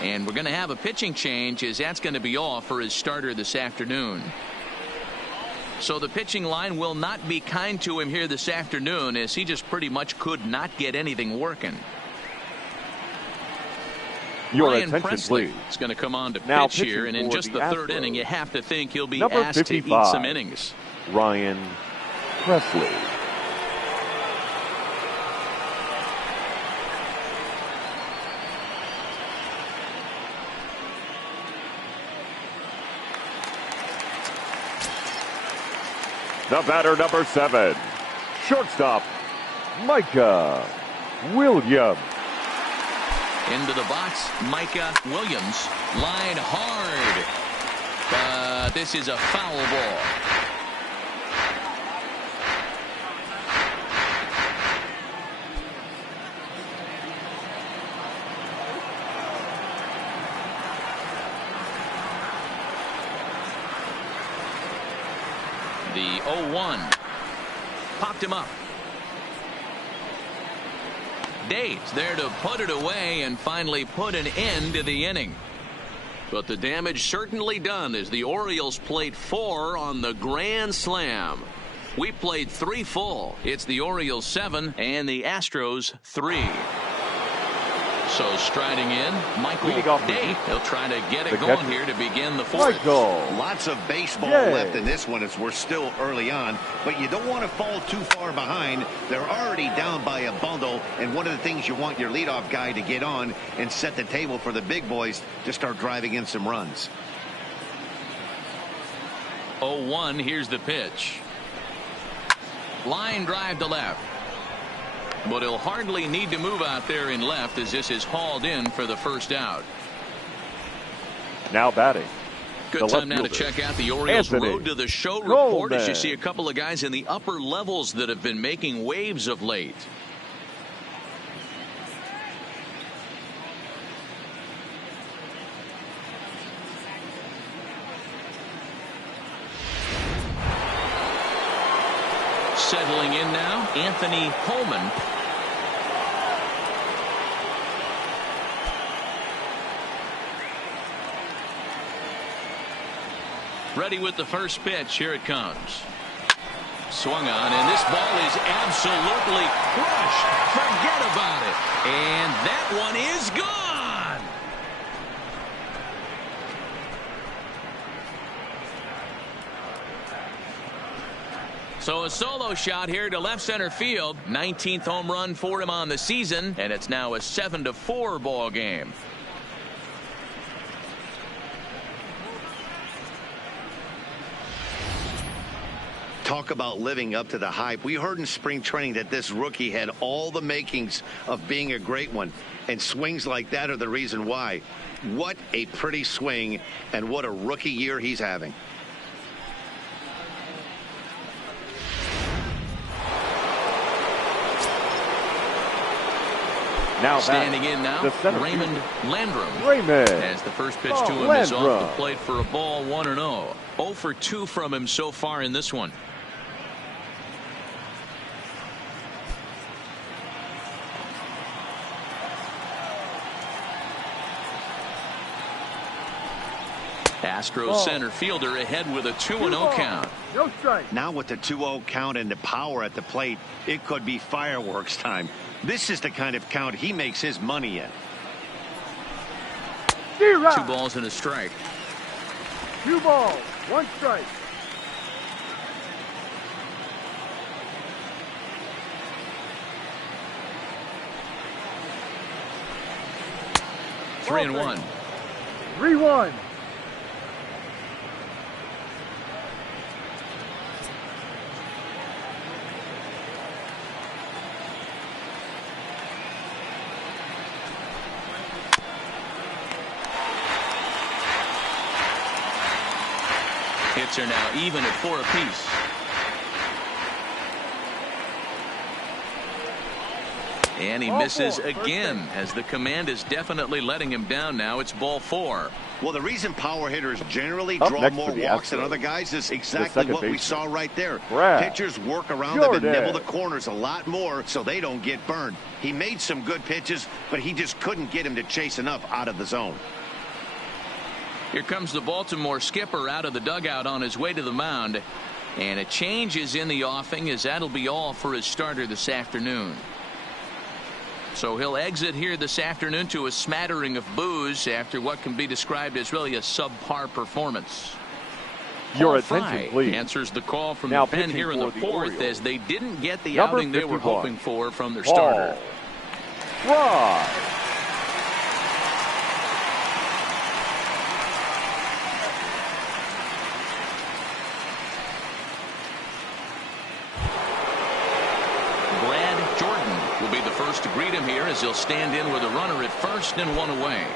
And we're going to have a pitching change, as that's going to be off for his starter this afternoon. So the pitching line will not be kind to him here this afternoon, as he just pretty much could not get anything working. Your Ryan attention, Presley please. is going to come on to Now pitch here, and in just the third inning, you have to think he'll be Number asked 55, to eat some innings. Ryan Presley. The batter, number 7, shortstop, Micah Williams. Into the box, Micah Williams. Line hard. But this is a foul ball. The 0-1 popped him up. Days there to put it away and finally put an end to the inning. But the damage certainly done, as the Orioles played 4 on the grand slam. We played 3 full. It's the Orioles 7 and the Astros 3. So striding in, Michael Day. He'll try to get it going here to begin the 4th. Lots of baseball left in this one as we're still early on, but you don't want to fall too far behind. They're already down by a bundle, and one of the things you want your leadoff guy to get on and set the table for the big boys to start driving in some runs. 0-1, here's the pitch. Line drive to left. But he'll hardly need to move out there in left, as this is hauled in for the first out. Now batting. Good time now to check out the Orioles Road to the Show report, as you see a couple of guys in the upper levels that have been making waves of late. Settling in now, Anthony Holman. Ready with the first pitch. Here it comes. Swung on, and this ball is absolutely crushed. Forget about it. And that one is gone. So a solo shot here to left center field. 19th home run for him on the season, and it's now a 7-4 ball game. Talk about living up to the hype. We heard in spring training that this rookie had all the makings of being a great one, and swings like that are the reason why. What a pretty swing, and what a rookie year he's having. Now standing in now, Raymond Landrum. As the first pitch to him is off the plate for a ball, 1-0. 0 for 2 from him so far in this one. Astros center fielder ahead with a 2-0 count. No strike. Now with the 2-0 count and the power at the plate, it could be fireworks time. This is the kind of count he makes his money in. 2 balls and a strike. 2 balls, 1 strike. Three and 1. 3-1. Hits are now even at 4 apiece. And he misses again, as the command is definitely letting him down now. It's ball 4. Well, the reason power hitters generally draw more walks than other guys is exactly what we saw right there. Pitchers work around them and nibble the corners a lot more so they don't get burned. He made some good pitches, but he just couldn't get him to chase enough out of the zone. Here comes the Baltimore skipper out of the dugout on his way to the mound. And a change is in the offing, as that'll be all for his starter this afternoon. So he'll exit here this afternoon to a smattering of boos after what can be described as really a subpar performance. Your attention, please. Answers the call from Now the pen here in the 4th, as they didn't get the outing they were hoping for from their Ball. starter. Right. Will be the first to greet him here, as he'll stand in with a runner at first and 1 away.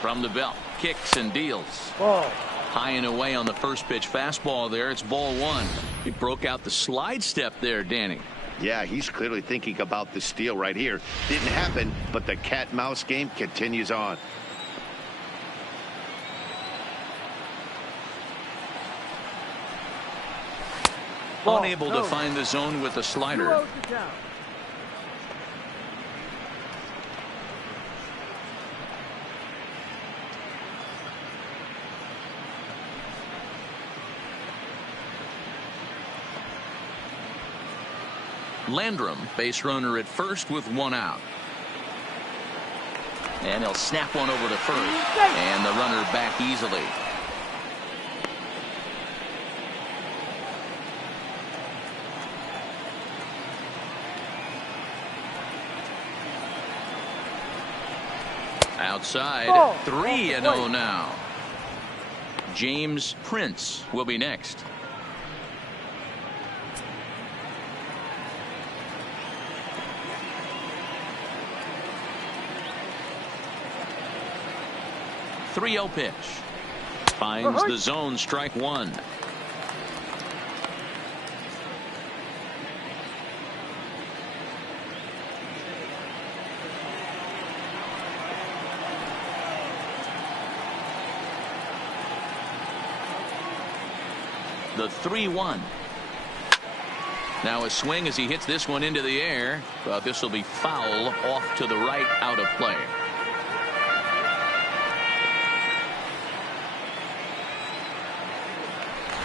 From the belt, kicks and deals. Ball. High and away on the first pitch fastball there. It's ball 1. He broke out the slide step there, Danny. Yeah, he's clearly thinking about the steal right here. Didn't happen, but the cat-mouse game continues on. Unable to find the zone with the slider. Landrum, base runner at first with 1 out. And he'll snap one over to first. And the runner back easily. Outside, 3-0 now. James Prince will be next. .30 pitch. Finds the zone, strike 1. The 3-1. Now a swing as he hits this one into the air, but this will be foul, off to the right, out of play.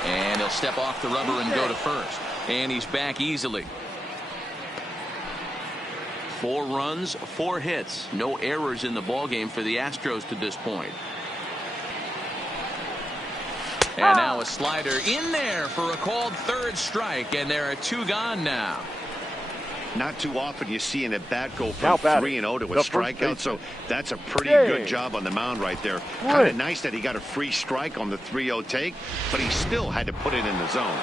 And he'll step off the rubber and go to first. And he's back easily. 4 runs, 4 hits. No errors in the ballgame for the Astros to this point. And now a slider in there for a called 3rd strike, and there are 2 gone now. Not too often you see an at-bat go from 3-0 to a strikeout, so that's a pretty good job on the mound right there. Kind of nice that he got a free strike on the 3-0 take, but he still had to put it in the zone.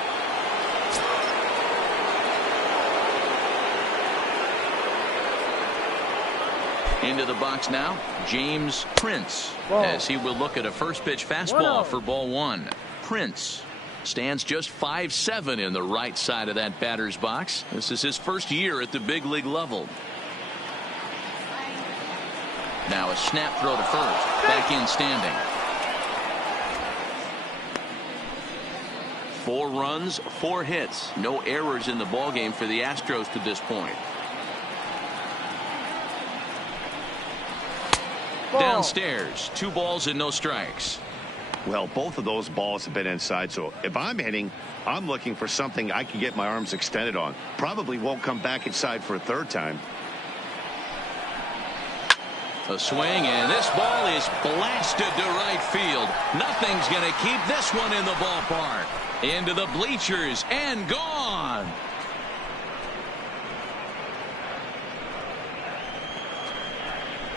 Into the box now, James Prince, as he will look at a first pitch fastball for ball one. Prince stands just 5'7" in the right side of that batter's box. This is his first year at the big league level. Now a snap throw to first. Back in standing. 4 runs, 4 hits. No errors in the ballgame for the Astros to this point. Downstairs, 2 balls and no strikes. Well, both of those balls have been inside, so if I'm hitting, I'm looking for something I can get my arms extended on. Probably won't come back inside for a third time. A swing, and this ball is blasted to right field. Nothing's going to keep this one in the ballpark. Into the bleachers and gone.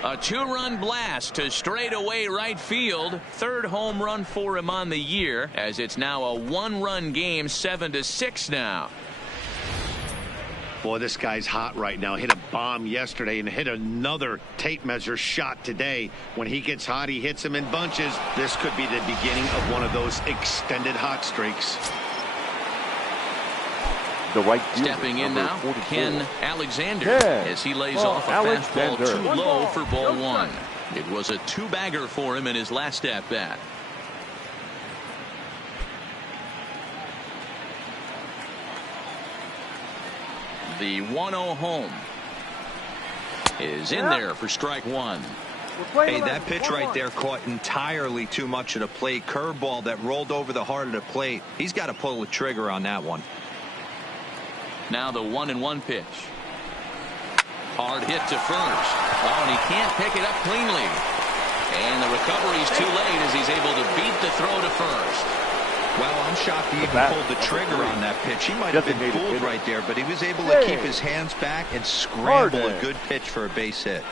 A 2-run blast to straightaway right field. 3rd home run for him on the year, as it's now a 1-run game, 7-6 now. Boy, this guy's hot right now. Hit a bomb yesterday and hit another tape measure shot today. When he gets hot, he hits them in bunches. This could be the beginning of one of those extended hot streaks. The right stepping in now, Ken Alexander, as he lays off a fastball too low for ball one. It was a 2-bagger for him in his last at bat. The 1-0 home is in there for strike one. Hey, that pitch right there caught entirely too much of the plate. Curveball that rolled over the heart of the plate. He's got to pull the trigger on that one. Now the 1-1 pitch. Hard hit to first. Oh, and he can't pick it up cleanly. And the recovery's too late as he's able to beat the throw to first. Well, I'm shocked he even pulled the trigger on that pitch. He might have been fooled right there, but he was able to keep his hands back and scramble a good pitch for a base hit.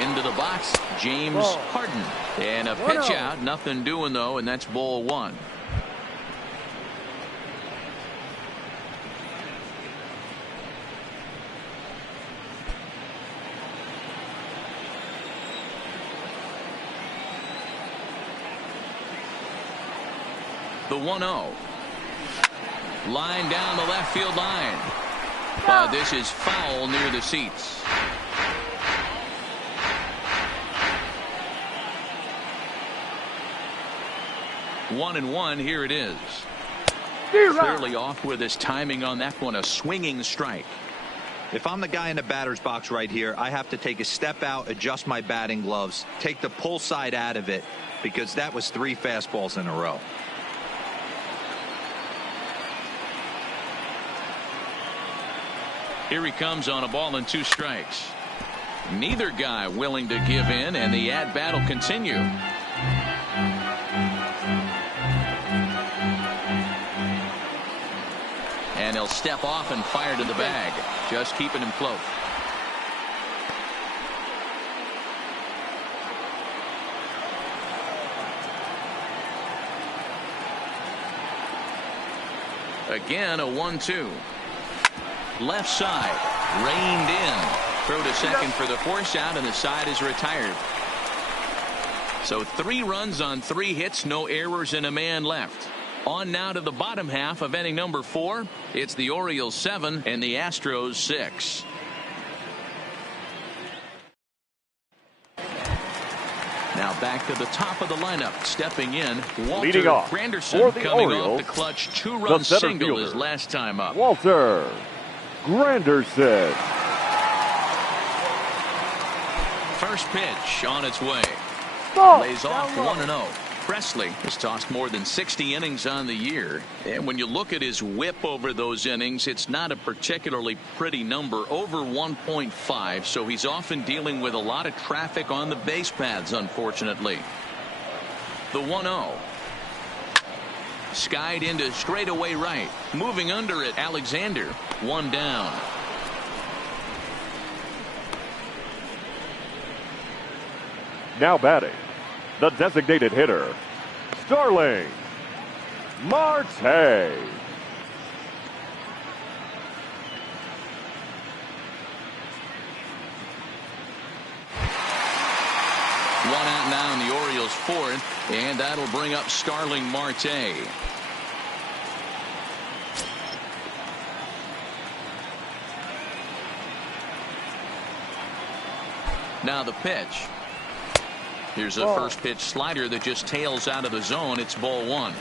Into the box, James Harden. And a pitch out, nothing doing though, and that's ball one. The 1-0. Line down the left field line. But this is foul near the seats. One and one, here it is. Clearly off with his timing on that one, a swinging strike. If I'm the guy in the batter's box right here, I have to take a step out, adjust my batting gloves, take the pull side out of it, because that was 3 fastballs in a row. Here he comes on a ball and 2 strikes. Neither guy willing to give in, and the at-bat will continue. And he'll step off and fire to the bag, just keeping him close. Again, a 1-2. Left side, reined in. Throw to second for the force out, and the side is retired. So 3 runs on 3 hits, no errors, and a man left. On now to the bottom half of inning number 4. It's the Orioles 7 and the Astros 6. Now back to the top of the lineup. Stepping in, Walter Granderson coming off the clutch 2-run single his last time up. Walter Granderson. First pitch on its way. Ball. Lays off 1-0. Presley has tossed more than 60 innings on the year. And when you look at his whip over those innings, it's not a particularly pretty number, over 1.5. So he's often dealing with a lot of traffic on the base paths, unfortunately. The 1-0. Skied into straightaway right. Moving under it, Alexander. One down. Now batting, the designated hitter, Starling Marte. One out now in the Orioles' fourth, and that'll bring up Starling Marte. Now the pitch. Here's a first pitch slider that just tails out of the zone. It's ball one.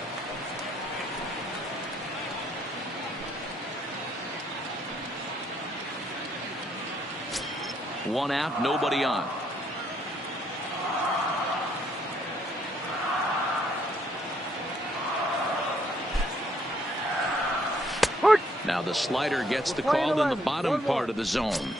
One out, nobody on. Now the slider gets the call in the bottom part of the zone.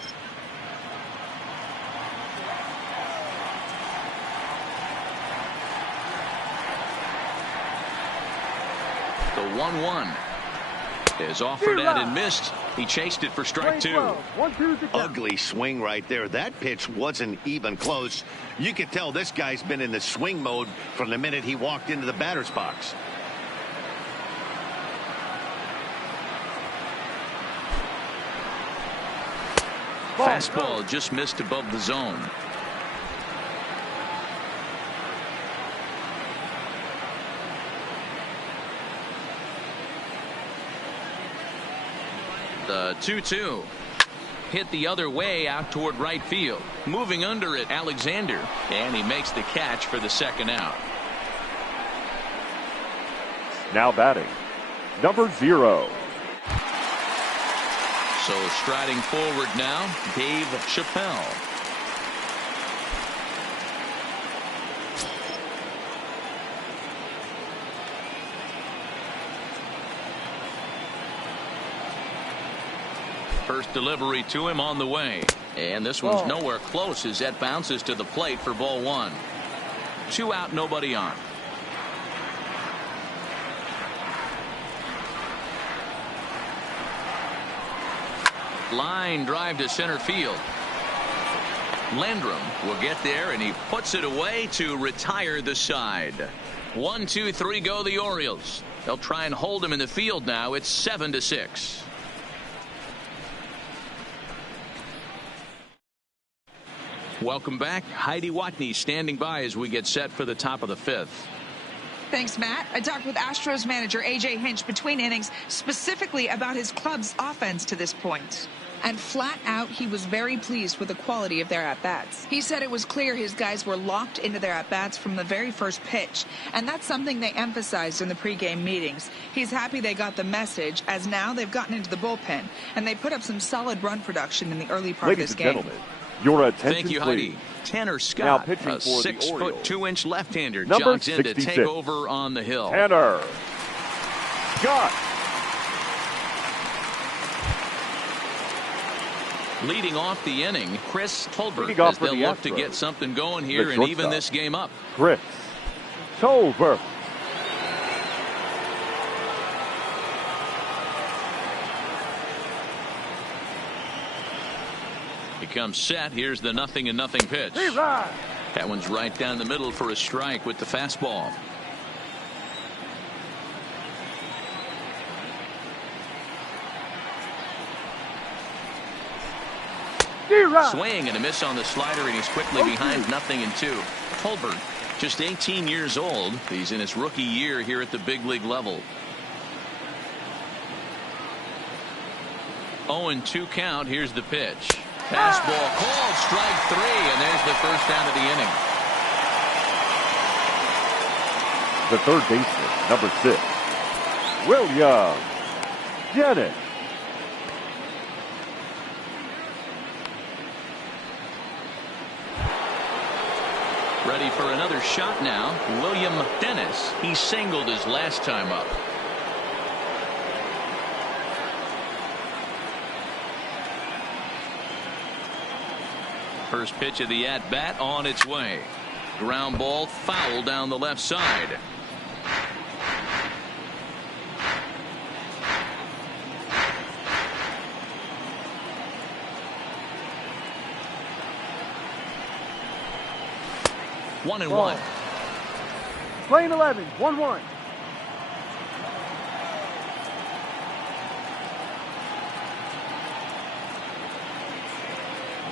The 1-1 is offered at and missed. He chased it for strike two. Ugly swing right there. That pitch wasn't even close. You could tell this guy's been in the swing mode from the minute he walked into the batter's box. Fastball just missed above the zone. The 2-2 hit the other way out toward right field. Moving under it, Alexander, and he makes the catch for the second out. Now batting, number 0. So striding forward now, Dave Chappelle. First delivery to him on the way. And this one's nowhere close as that bounces to the plate for ball one. 2 out, nobody on. Line drive to center field. Landrum will get there, and he puts it away to retire the side. 1, 2, 3 go the Orioles. They'll try and hold him in the field now. It's 7-6. Welcome back. Heidi Watney standing by as we get set for the top of the 5th. Thanks, Matt. I talked with Astros manager A.J. Hinch between innings specifically about his club's offense to this point. And flat out, he was very pleased with the quality of their at-bats. He said it was clear his guys were locked into their at-bats from the very first pitch, and that's something they emphasized in the pregame meetings. He's happy they got the message, as now they've gotten into the bullpen, and they put up some solid run production in the early part of this game. Ladies and gentlemen, your attention, thank you, please. Heidi. Tanner Scott, now pitching a for 6'2" left-hander, number jogs in to 66. take over on the hill. Tanner Scott. Leading off the inning, Chris Tolbert, off as for they'll the look to Astros. get something going here The and even shortstop. this game up. Chris Tolbert. He comes set. Here's the 0-0 pitch. That one's right down the middle for a strike with the fastball. Swing and a miss on the slider, and he's quickly behind 0-2. Tolbert, just 18 years old. He's in his rookie year here at the big league level. 0-2 count. Here's the pitch. Fastball called, strike 3, and there's the first out of the inning. The third baseman, number 6, William Jennings. Ready for another shot now. William Dennis. He singled his last time up. First pitch of the at-bat on its way. Ground ball foul down the left side. One and one. Playing 11, 1-1.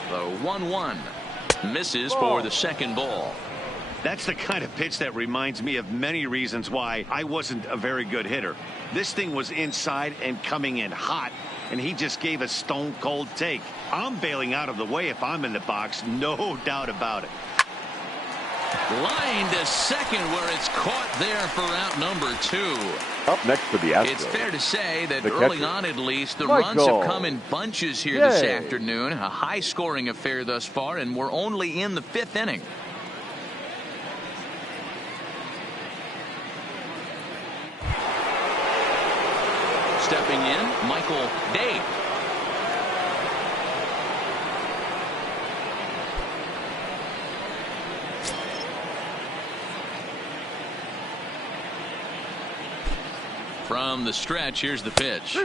The 1-1 misses for the second ball. That's the kind of pitch that reminds me of many reasons why I wasn't a very good hitter. This thing was inside and coming in hot, and he just gave a stone cold take. I'm bailing out of the way if I'm in the box, no doubt about it. Line to second, where it's caught there for out number 2. Up next for the Astros. It's fair to say that the early catcher, on, at least, the Michael. runs have come in bunches here this afternoon. A high-scoring affair thus far, and we're only in the 5th inning. Stepping in, Michael Day. From the stretch, here's the pitch.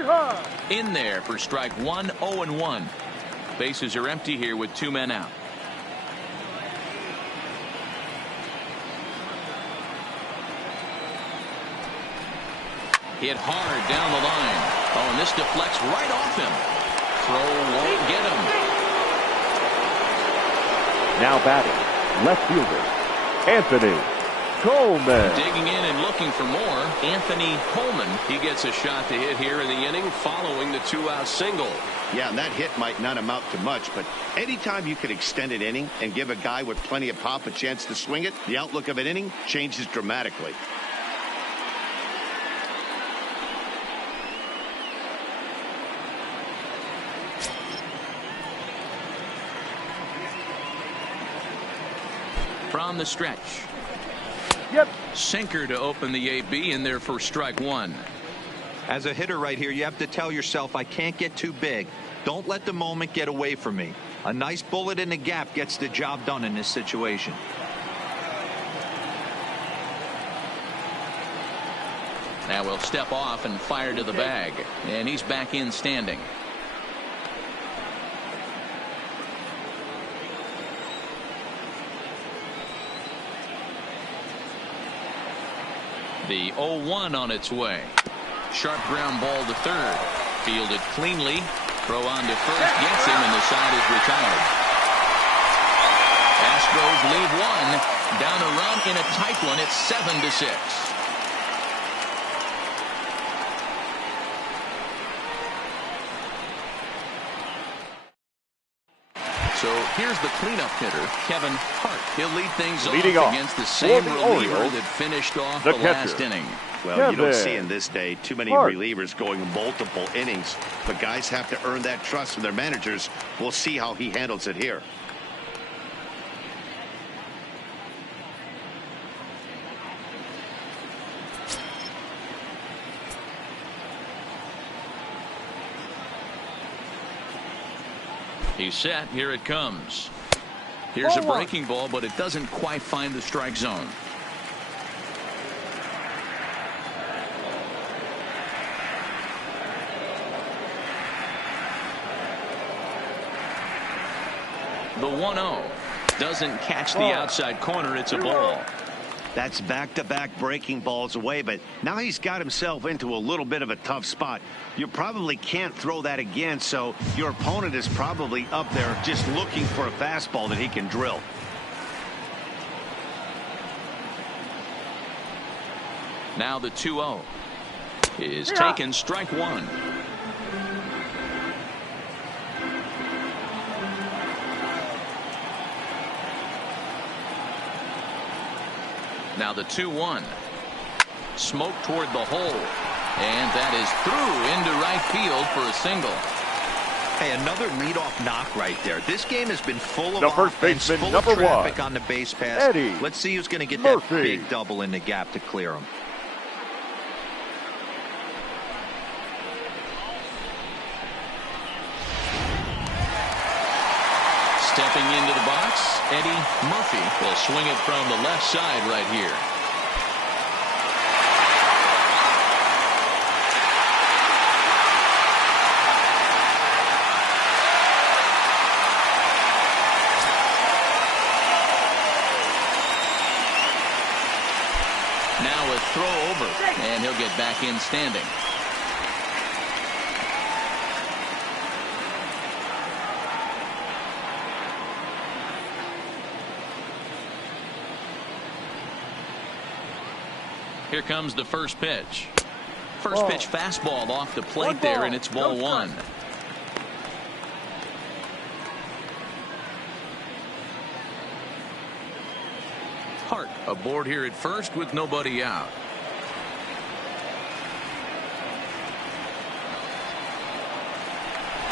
In there for strike 1, 0-1. Bases are empty here with 2 men out. Hit hard down the line. Oh, and this deflects right off him. Throw won't get him. Now batting, left fielder, Anthony Coleman. Digging in and looking for more, Anthony Coleman. He gets a shot to hit here in the inning following the 2-out single. Yeah, and that hit might not amount to much, but anytime you can extend an inning and give a guy with plenty of pop a chance to swing it, the outlook of an inning changes dramatically. From the stretch. Sinker to open the AB in there for strike 1. As a hitter right here, you have to tell yourself, I can't get too big. Don't let the moment get away from me. A nice bullet in the gap gets the job done in this situation. Now we'll step off and fire to the bag, and he's back in standing. The 0-1 on its way. Sharp ground ball to third. Fielded cleanly. Throw on to first. Gets him, and the side is retired. Astros leave 1. Down a run in a tight one. It's 7-6. So here's the cleanup hitter, Kevin Hart. He'll lead things off against the same reliever that finished off the last inning. Well, you don't see in this day too many relievers going multiple innings, but guys have to earn that trust from their managers. We'll see how he handles it here. He's set. Here it comes. Here's a breaking ball, but it doesn't quite find the strike zone. The 1-0 doesn't catch the outside corner. It's a ball. That's back-to-back breaking balls away, but now he's got himself into a little bit of a tough spot. You probably can't throw that again, so your opponent is probably up there just looking for a fastball that he can drill. Now the 2-0 is taken, strike 1. Now the 2-1. Smoke toward the hole. And that is through into right field for a single. Hey, another leadoff knock right there. This game has been full of The first offense, baseman, full of number traffic 1, on the base pass. Eddie Let's see who's going to get Murphy. that big double in the gap to clear him. Stepping into the box, Eddie Murphy will swing it from the left side right here. Now a throw over, and he'll get back in standing. Here comes the first pitch. First pitch fastball off the plate there, and it's ball one. Hart aboard here at first with nobody out.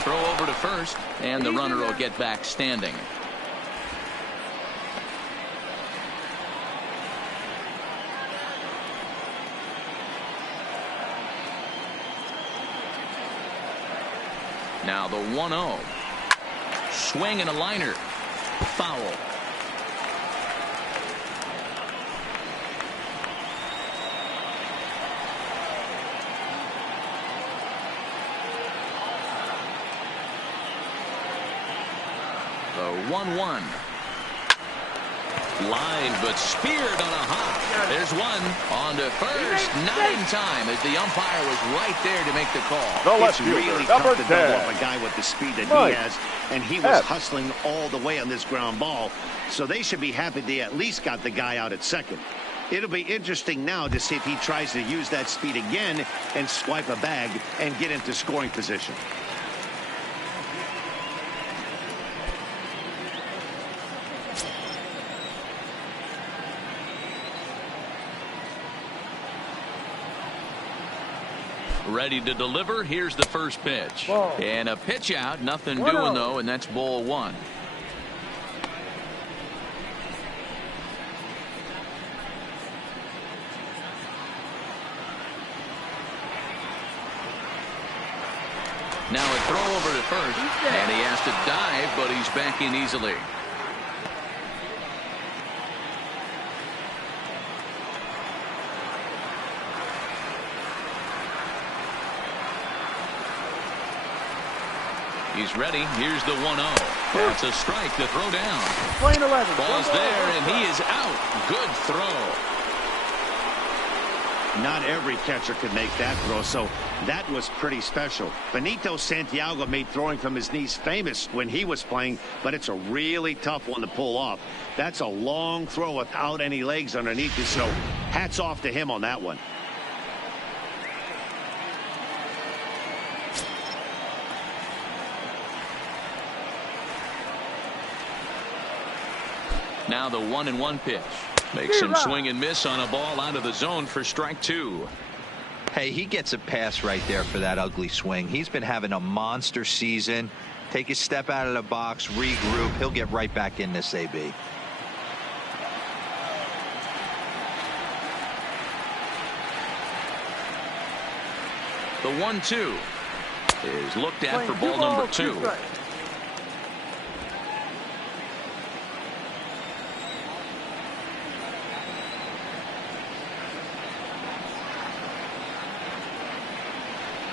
Throw over to first, and the runner will get back standing. Now the 1-0. Swing and a liner. Foul. The 1-1. Line, but speared on a hop. There's one on to first. Not in time, as the umpire was right there to make the call. The left It's fielder, really number tough to double 10, up a guy with the speed that Mike he has, and he was F. hustling all the way on this ground ball. So they should be happy they at least got the guy out at second. It'll be interesting now to see if he tries to use that speed again and swipe a bag and get into scoring position. Ready to deliver. Here's the first pitch. Ball. And a pitch out. Nothing 1-0. doing, though, and that's ball one. Now a throw over to first. And he has to dive, but he's back in easily. He's ready. Here's the 1-0. That's a strike to throw down. Playing 11. Ball's there, and he is out. Good throw. Not every catcher could make that throw, so that was pretty special. Benito Santiago made throwing from his knees famous when he was playing, but it's a really tough one to pull off. That's a long throw without any legs underneath it, so hats off to him on that one. Now the 1-1 pitch. Makes him swing and miss on a ball out of the zone for strike two. Hey, he gets a pass right there for that ugly swing. He's been having a monster season. Take a step out of the box, regroup. He'll get right back in this AB. The 1-2 is looked at for ball number 2.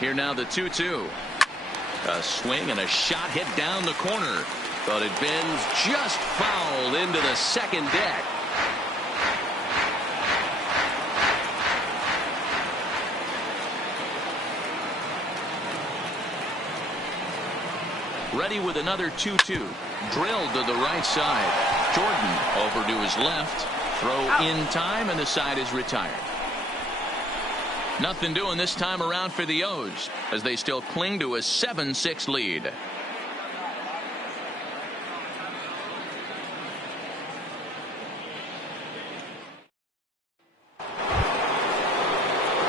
Here now the 2-2. A swing and a shot hit down the corner, but it bends just foul into the second deck. Ready with another 2-2. Drilled to the right side. Jordan over to his left. Throw in time, and the side is retired. Nothing doing this time around for the O's as they still cling to a 7-6 lead.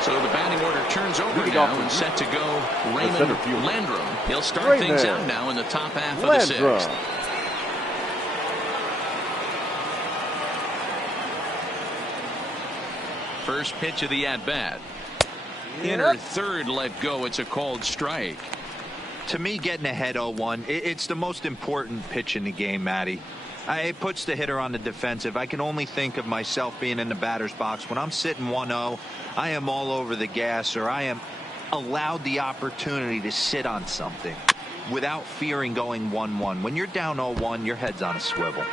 So the batting order turns over now and set to go Raymond Landrum. He'll start things out now in the top half of the sixth. First pitch of the at-bat. Inner third let go. It's a called strike. To me, getting ahead 0-1, it's the most important pitch in the game, Matty. It puts the hitter on the defensive. I can only think of myself being in the batter's box. When I'm sitting 1-0, I am all over the gas, or I am allowed the opportunity to sit on something without fearing going 1-1. When you're down 0-1, your head's on a swivel.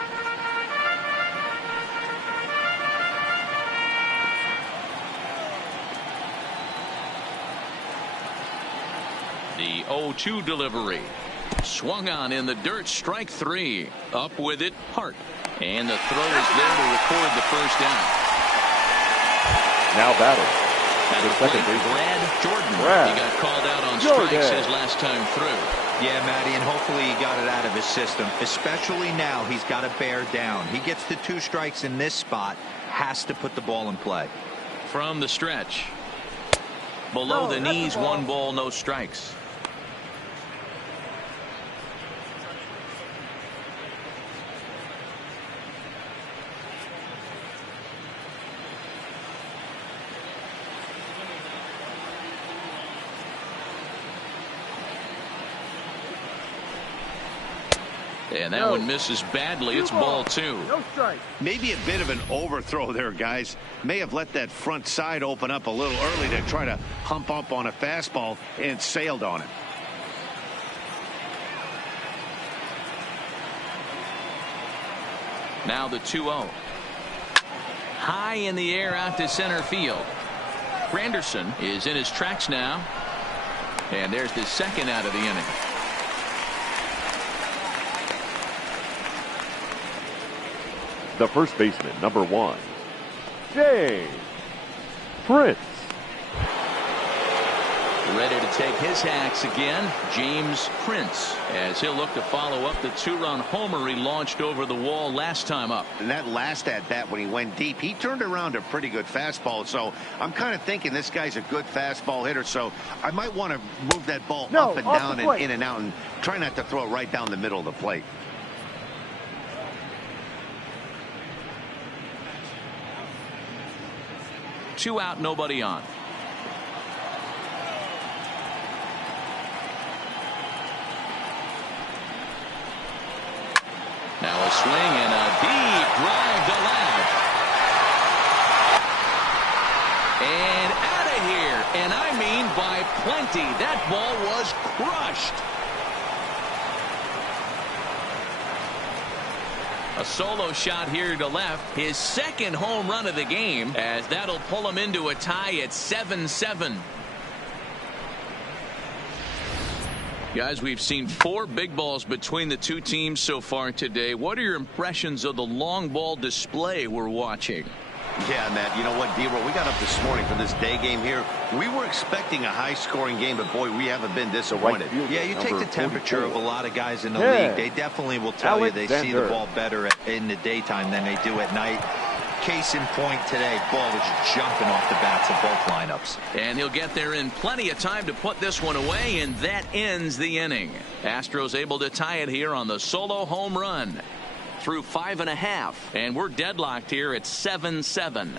The 0-2 delivery. Swung on in the dirt, strike three. Up with it, Hart. And the throw is there to record the first down. Now batting. At the second base, Brad Jordan. He got called out on strikes his last time through. Yeah, Matty, and hopefully he got it out of his system. Especially now, he's got to bear down. He gets the 2 strikes in this spot, has to put the ball in play. From the stretch. Below the knees, 1 ball, no strikes. And that one misses badly. It's ball 2. No strike. Maybe a bit of an overthrow there, guys. May have let that front side open up a little early to try to hump up on a fastball and sailed on it. Now the 2-0. High in the air out to center field. Granderson is in his tracks now. And there's the second out of the inning. The first baseman, number 1, James Prince. Ready to take his hacks again, James Prince, as he'll look to follow up the 2-run homer he launched over the wall last time up. And that last at bat when he went deep, he turned around a pretty good fastball. So I'm kind of thinking this guy's a good fastball hitter. So I might want to move that ball up and down and in and out and try not to throw it right down the middle of the plate. Two out, nobody on. Now a swing and a deep drive to left. And out of here. And I mean by plenty. That ball was crushed. A solo shot here to left. His second home run of the game, as that'll pull him into a tie at 7-7. Guys, we've seen 4 big balls between the two teams so far today. What are your impressions of the long ball display we're watching? Yeah, Matt, you know what, D-Roll, we got up this morning for this day game here. We were expecting a high-scoring game, but, boy, we haven't been disappointed. Yeah, you take the temperature of a lot of guys in the league. They definitely will tell you they see the ball better in the daytime than they do at night. Case in point today, ball was jumping off the bats of both lineups. And he'll get there in plenty of time to put this one away, and that ends the inning. Astros able to tie it here on the solo home run. Through 5.5, and we're deadlocked here at 7-7.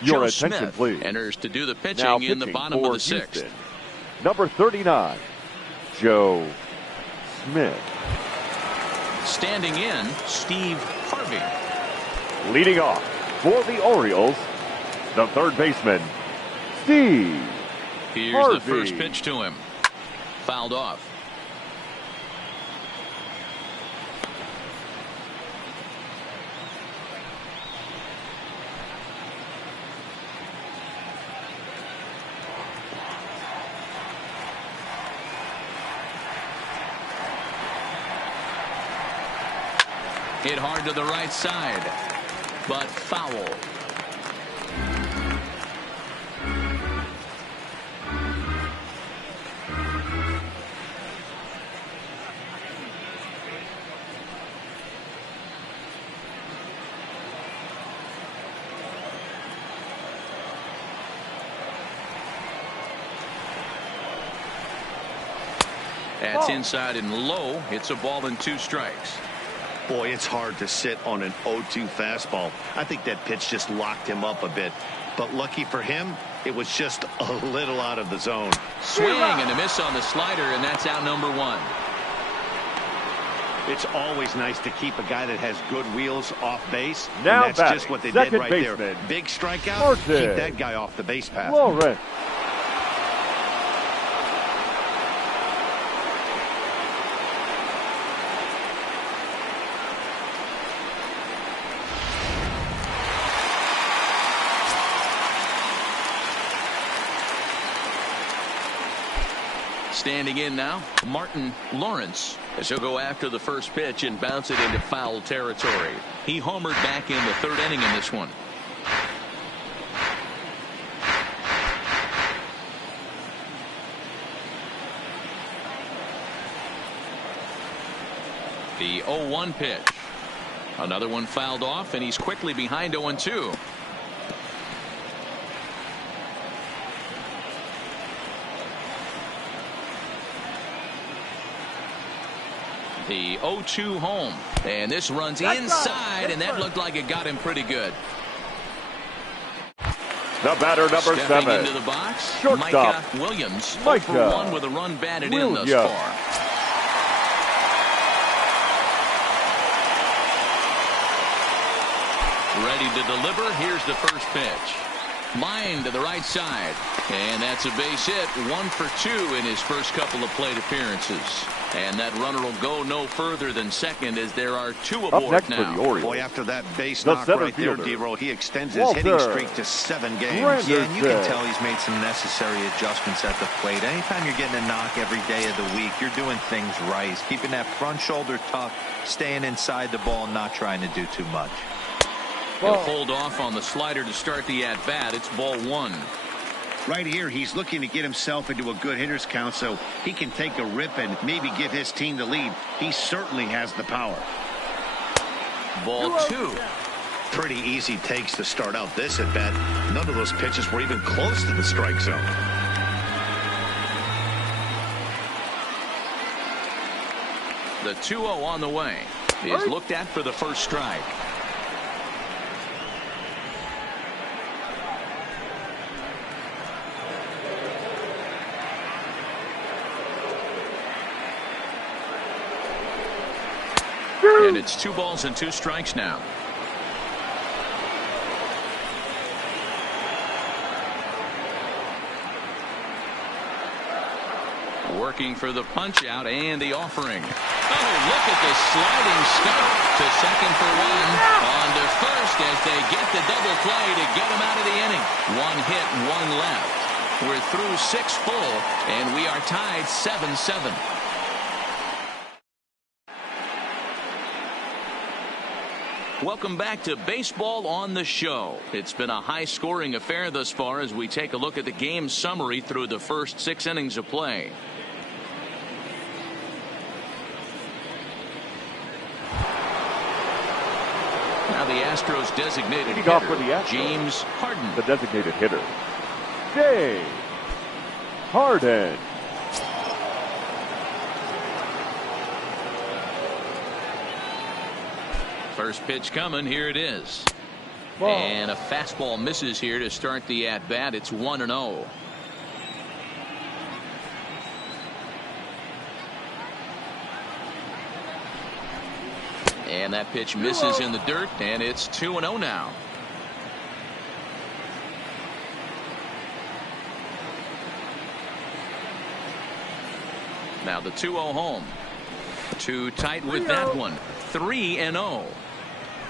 Your Joe attention, Smith please. Enters to do the pitching Now in the bottom of the 6th. Houston, number 39, Joe Smith. Standing in, Steve Harvey. Leading off for the Orioles, the third baseman, Steve Here's Harvey. the first pitch to him. Fouled off. Hit hard to the right side, but foul. That's inside and low. It's a ball and 2 strikes. Boy, it's hard to sit on an 0-2 fastball. I think that pitch just locked him up a bit. But lucky for him, it was just a little out of the zone. Swing and a miss on the slider, and that's out number 1. It's always nice to keep a guy that has good wheels off base. Now and that's just what they did right there. Big strikeout. Keep that guy off the base path. Lawrence. Standing in now, Martin Lawrence, as he'll go after the first pitch and bounce it into foul territory. He homered back in the 3rd inning in this one. The 0-1 pitch. Another one fouled off, and he's quickly behind 0-2. The 0-2 home, and this runs inside, and that looked like it got him pretty good. The batter, number Stepping 7. into the box, Shortstop. Micah Williams. Micah 0-for-1 with a run batted in thus far. Ready to deliver. Here's the first pitch. Line to the right side, and that's a base hit. 1 for 2 in his first couple of plate appearances. And that runner will go no further than second as there are 2 aboard Up next now. for the Orioles. Boy, after that base knock right there, D-Roll, he extends his hitting streak to 7 games. Yeah, and you can tell he's made some necessary adjustments at the plate. Anytime you're getting a knock every day of the week, you're doing things right. He's keeping that front shoulder tucked, staying inside the ball, not trying to do too much. He'll hold off on the slider to start the at-bat. It's ball 1. Right here, he's looking to get himself into a good hitter's count so he can take a rip and maybe give his team the lead. He certainly has the power. Ball 2. Pretty easy takes to start out this at-bat. None of those pitches were even close to the strike zone. The 2-0 on the way is looked at for the first strike. And it's 2 balls and 2 strikes now. Working for the punch out and the offering. Oh, look at the sliding stop to second for 1. On to first as they get the double play to get him out of the inning. 1 hit, 1 left. We're through 6 full, and we are tied 7-7. Welcome back to Baseball on the Show. It's been a high-scoring affair thus far as we take a look at the game summary through the first 6 innings of play. Now the Astros designated hitter, off for the Astros, James Harden. The designated hitter, James Harden. First pitch coming. Here it is. And a fastball misses here to start the at-bat. It's 1-0. And that pitch misses in the dirt, and it's 2-0 now. Now the 2-0 home. Too tight with that one. 3-0.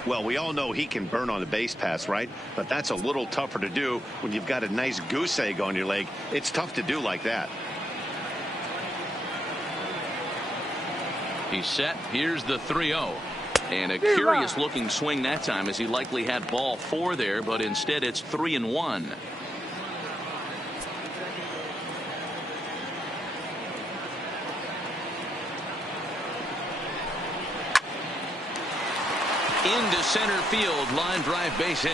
Well, we all know he can burn on the base pass, right? But that's a little tougher to do when you've got a nice goose egg on your leg. It's tough to do like that. He's set. Here's the 3-0. And a curious looking swing that time as he likely had ball 4 there, but instead it's 3-1. Into center field, line drive base hit.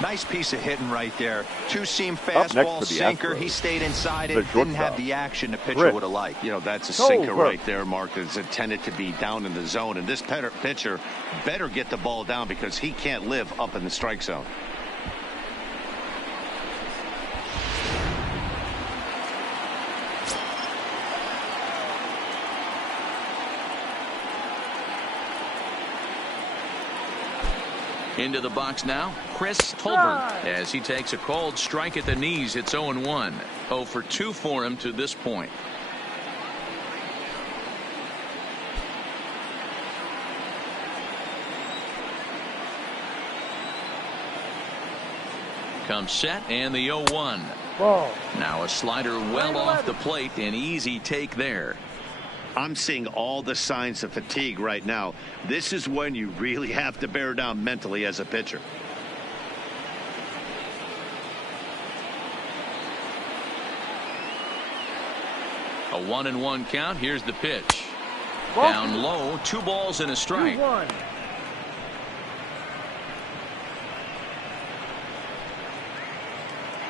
Nice piece of hitting right there. Two-seam next fastball, for the sinker. Astros, He stayed inside the it. Didn't have shortstop, the action the pitcher Chris. would have liked. You know, that's a sinker Over. right there, Mark. That's intended to be down in the zone. And this pitcher better get the ball down because he can't live up in the strike zone. Into the box now, Chris Tolbert, as he takes a called strike at the knees. It's 0-1. 0 for 2 for him to this point. Comes set and the 0-1. Ball. Now a slider well off the plate. An easy take there. I'm seeing all the signs of fatigue right now. This is when you really have to bear down mentally as a pitcher. A 1-1 count. Here's the pitch. Ball. Down low, 2 balls and a strike. 2-1.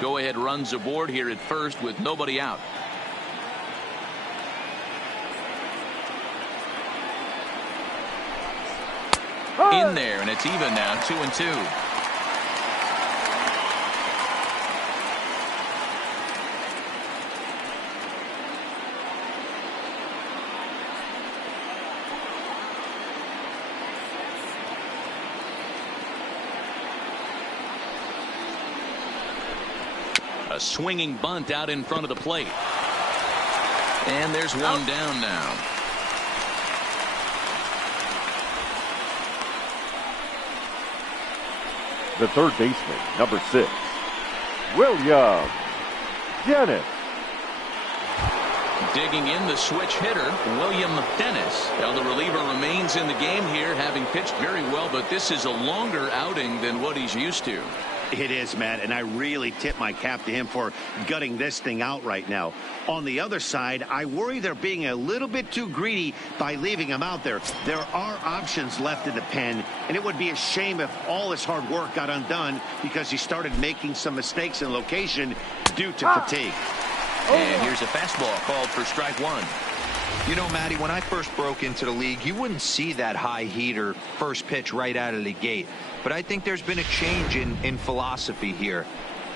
Go ahead runs aboard here at first with nobody out. In there, and it's even now, 2-2. A swinging bunt out in front of the plate. And there's one down now. The third baseman, number 6, William Dennis. Digging in the switch hitter, William Dennis. Now the reliever remains in the game here, having pitched very well, but this is a longer outing than what he's used to. It is, Matt, and I really tip my cap to him for gutting this thing out right now. On the other side, I worry they're being a little bit too greedy by leaving him out there. There are options left in the pen, and it would be a shame if all his hard work got undone because he started making some mistakes in location due to fatigue. And here's a fastball called for strike 1. You know, Matty, when I first broke into the league, you wouldn't see that high heater first pitch right out of the gate. But I think there's been a change in philosophy here.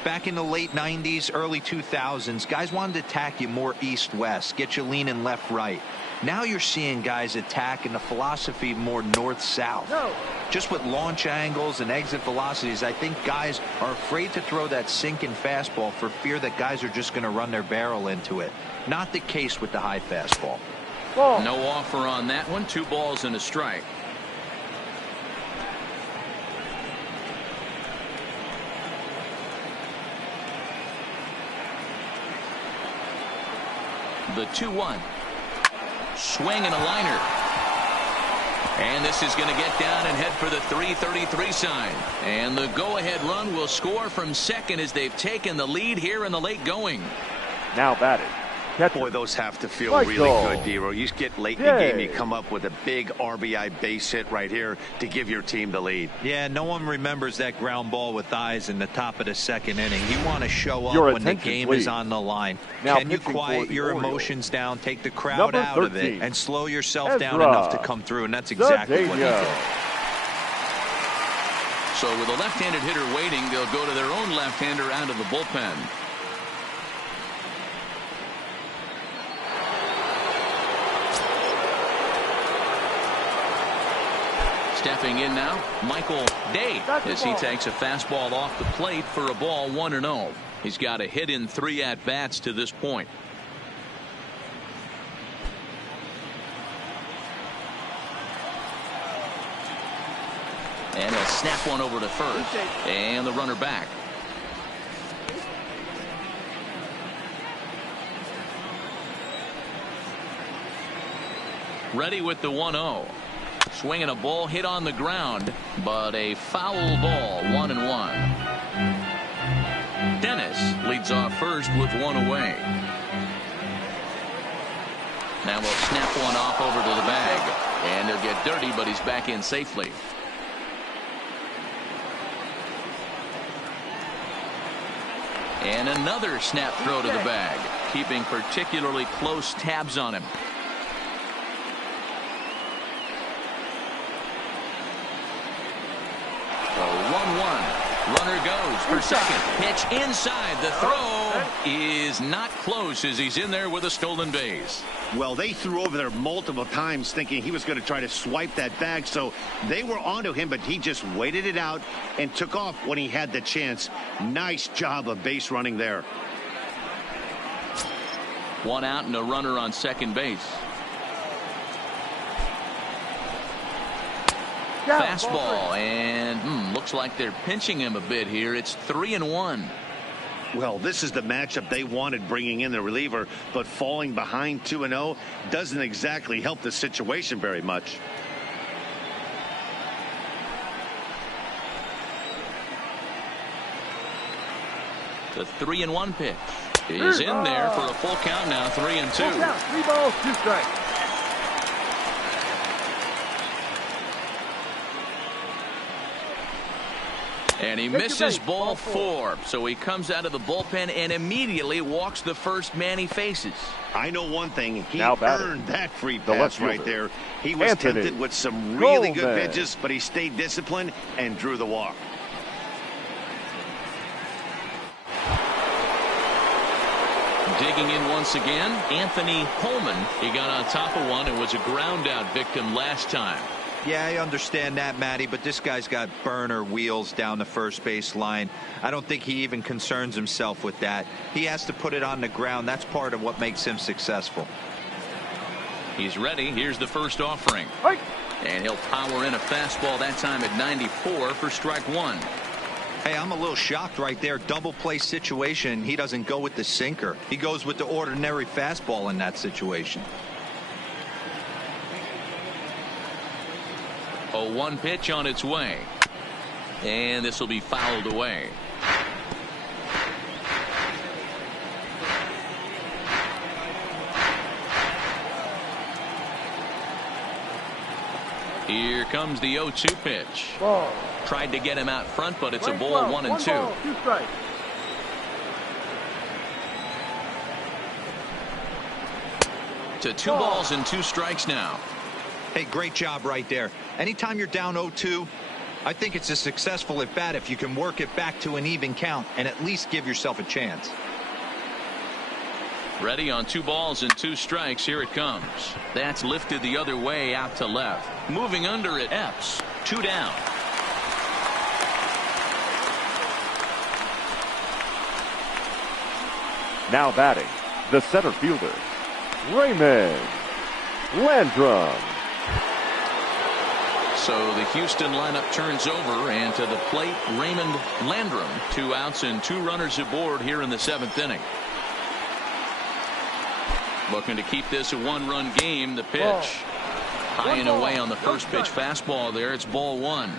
Back in the late 90s, early 2000s, guys wanted to attack you more east-west, get you leaning left-right. Now you're seeing guys attack in the philosophy more north-south. No. Just with launch angles and exit velocities, I think guys are afraid to throw that sinking fastball for fear that guys are just going to run their barrel into it. Not the case with the high fastball. Ball. No offer on that one. 2 balls and a strike. The 2-1. Swing and a liner. And this is going to get down and head for the 333 sign. And the go-ahead run will score from second as they've taken the lead here in the late going. Now batting, catcher. Boy, those have to feel Michael. really good, D-Ro. You get late in the game, you come up with a big RBI base hit right here to give your team the lead. Yeah, no one remembers that ground ball with eyes in the top of the second inning. You want to show up Your when the attention, game please. is on the line. Now Can you pitching quiet for the your Orioles, emotions down, take the crowd number out of 13, it, and slow yourself Ezra down enough to come through? And that's exactly what he Cedeno. did. So with a left-handed hitter waiting, they'll go to their own left-hander out of the bullpen. Stepping in now, Michael Day, as he takes a fastball off the plate for a ball, 1-0. He's got a hit in 3 at-bats to this point. And he'll snap one over to first. And the runner back. Ready with the 1-0. Swinging a ball hit on the ground, but a foul ball, 1-1. Dennis leads off first with 1 away. Now we'll snap one off over to the bag, and he'll get dirty, but he's back in safely. And another snap throw to the bag, keeping particularly close tabs on him. The 1-1. Runner goes for second. Pitch inside. The throw is not close as he's in there with a stolen base. Well, they threw over there multiple times thinking he was going to try to swipe that bag, so they were onto him, but he just waited it out and took off when he had the chance. Nice job of base running there. One out and a runner on second base. Fastball, and looks like they're pinching him a bit here. It's 3-1. Well, this is the matchup they wanted, bringing in the reliever, but falling behind 2-0 doesn't exactly help the situation very much. The 3-1 pitch is in there for a full count now. 3-2. 3 balls, 2 strikes. And he misses ball 4. So he comes out of the bullpen and immediately walks the first man he faces. I know one thing. He earned that free pass right there. He was tempted with some really good pitches, but he stayed disciplined and drew the walk. Digging in once again, Anthony Coleman. He got on top of one and was a ground out victim last time. Yeah, I understand that, Matty, but this guy's got burner wheels down the first base line. I don't think he even concerns himself with that. He has to put it on the ground. That's part of what makes him successful. He's ready. Here's the first offering. And he'll power in a fastball that time at 94 for strike 1. Hey, I'm a little shocked right there. Double play situation. He doesn't go with the sinker. He goes with the ordinary fastball in that situation. 0-1 pitch on its way. And this will be fouled away. Here comes the 0-2 pitch. Ball. Tried to get him out front, but it's a ball. 1-2. 2 strikes. To 2 balls and 2 strikes now. Hey, great job right there. Anytime you're down 0-2, I think it's a successful at bat if you can work it back to an even count and at least give yourself a chance. Ready on 2 balls and 2 strikes. Here it comes. That's lifted the other way out to left. Moving under it. Epps. 2 down. Now batting, the center fielder, Raymond Landrum. So the Houston lineup turns over, and to the plate, Raymond Landrum. 2 outs and 2 runners aboard here in the 7th inning. Looking to keep this a 1-run game. The pitch high and away on the first pitch fastball there. It's ball 1.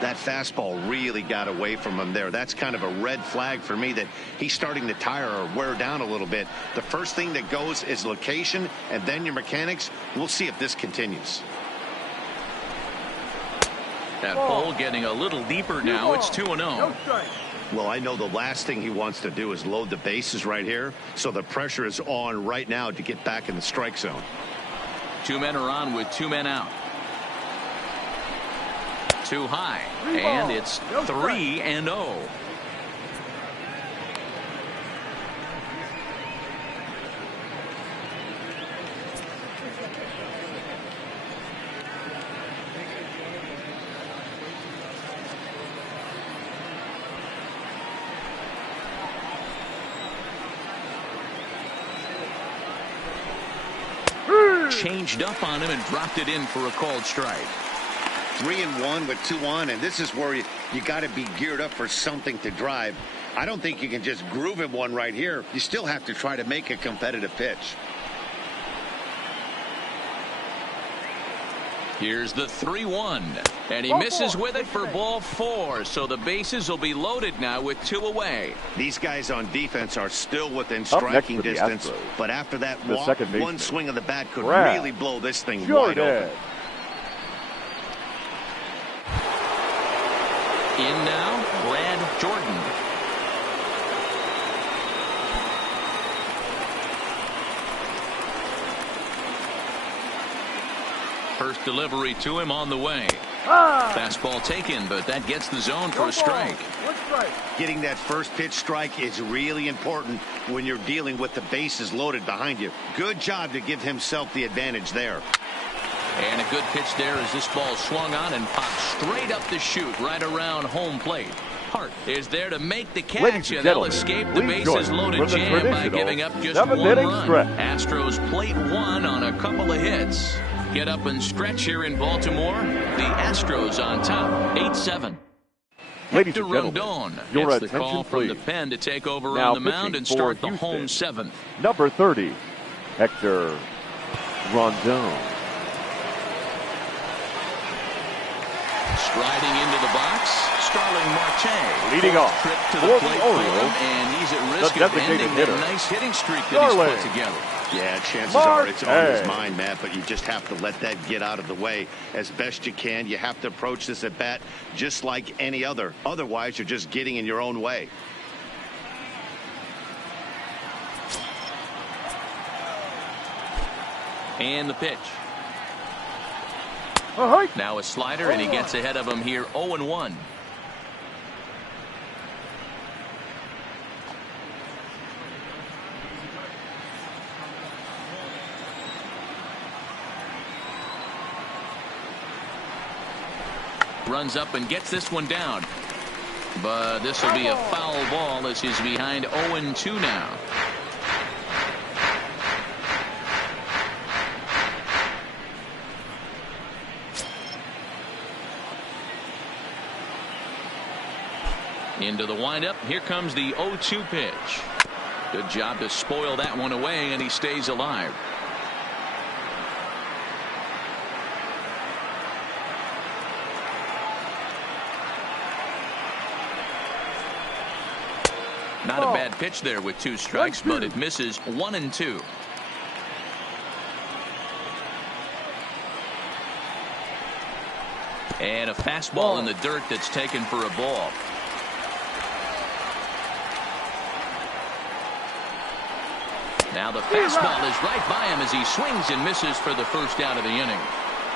That fastball really got away from him there. That's kind of a red flag for me that he's starting to tire or wear down a little bit. The first thing that goes is location and then your mechanics. We'll see if this continues. That ball getting a little deeper now. It's 2-0. Well, I know the last thing he wants to do is load the bases right here. So the pressure is on right now to get back in the strike zone. 2 men are on with 2 men out. Too high. And it's 3-0. Changed up on him and dropped it in for a called strike. 3-1 with 2 on, and this is where you got to be geared up for something to drive. I don't think you can just groove him one right here. You still have to try to make a competitive pitch. Here's the 3-1, and he misses with it for ball 4. So the bases will be loaded now with 2 away. These guys on defense are still within striking distance, but after that walk, one swing of the bat could really blow this thing wide open. In now, Brad Jordan. First delivery to him on the way. Fastball taken, but that gets the zone for a strike. Getting that first pitch strike is really important when you're dealing with the bases loaded behind you. Good job to give himself the advantage there. And a good pitch there as this ball swung on and popped straight up the chute right around home plate. Hart is there to make the catch, and they'll escape the bases loaded jam by giving up just one run. Astros plate one on a couple of hits. Get up and stretch here in Baltimore. The Astros on top, 8-7. Ladies Hector and gentlemen, Rondon your gets the attention, call from please. the pen to take over Now on the mound and start the Houston, home seventh. Number 30, Hector Rondon. Striding into the box, Starling Marte. Leading off Trip to for the the plate for him, Orioles, and he's at risk the of designated ending hitter, that nice hitting streak that he's put together. Yeah, chances are it's on his mind, Matt, but you just have to let that get out of the way as best you can. You have to approach this at bat just like any other. Otherwise, you're just getting in your own way. And the pitch. Now a slider, and he gets ahead of him here, 0-1. Runs up and gets this one down. But this will be a foul ball as he's behind 0-2 now. Into the windup. Here comes the 0-2 pitch. Good job to spoil that one away, and he stays alive. Not a bad pitch there with 2 strikes, but it misses 1-2. And a fastball in the dirt that's taken for a ball. Now the fastball is right by him as he swings and misses for the first out of the inning.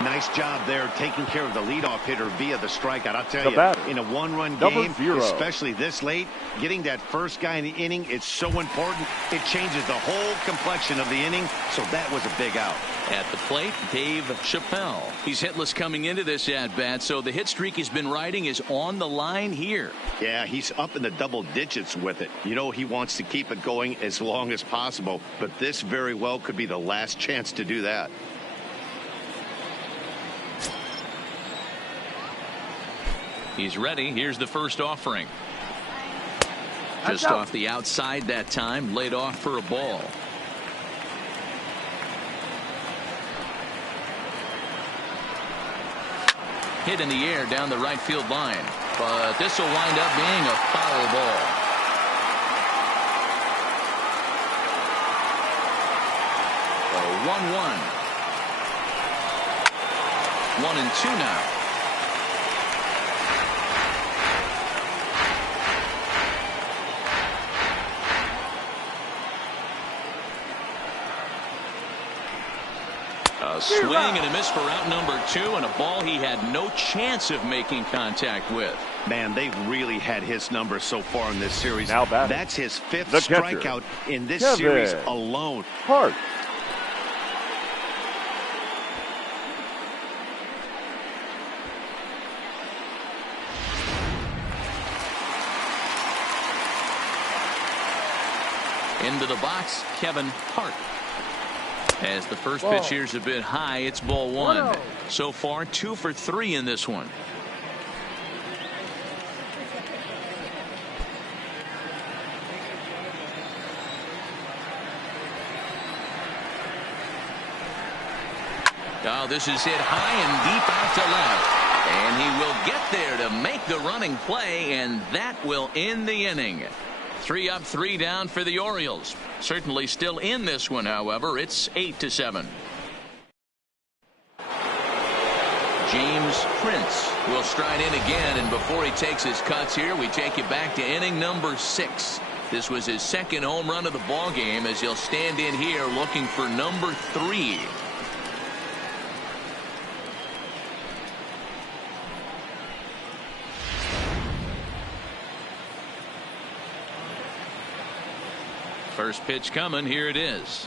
Nice job there taking care of the leadoff hitter via the strikeout. I'll tell you, in a one-run game, especially this late, getting that first guy in the inning is so important. It changes the whole complexion of the inning, so that was a big out. At the plate, Dave Chappelle. He's hitless coming into this at-bat, so the hit streak he's been riding is on the line here. Yeah, he's up in the double digits with it. You know he wants to keep it going as long as possible, but this very well could be the last chance to do that. He's ready. Here's the first offering. Just off the outside that time, laid off for a ball. Hit in the air down the right field line, but this will wind up being a foul ball. So 1-1. 1-2 now. A swing and a miss for out number 2, and a ball he had no chance of making contact with. Man, they've really had his number so far in this series. Now that's his 5th strikeout in this series alone. Hart. Into the box, Kevin Hart. As the first pitch here's a bit high, it's ball 1. So far, 2 for 3 in this one. Oh, this is hit high and deep out to left. And he will get there to make the running play, and that will end the inning. 3 up, 3 down for the Orioles. Certainly still in this one, however. It's 8-7. James Prince will stride in again, and before he takes his cuts here, we take you back to inning number 6. This was his 2nd home run of the ball game, as he'll stand in here looking for number 3. First pitch coming. Here it is.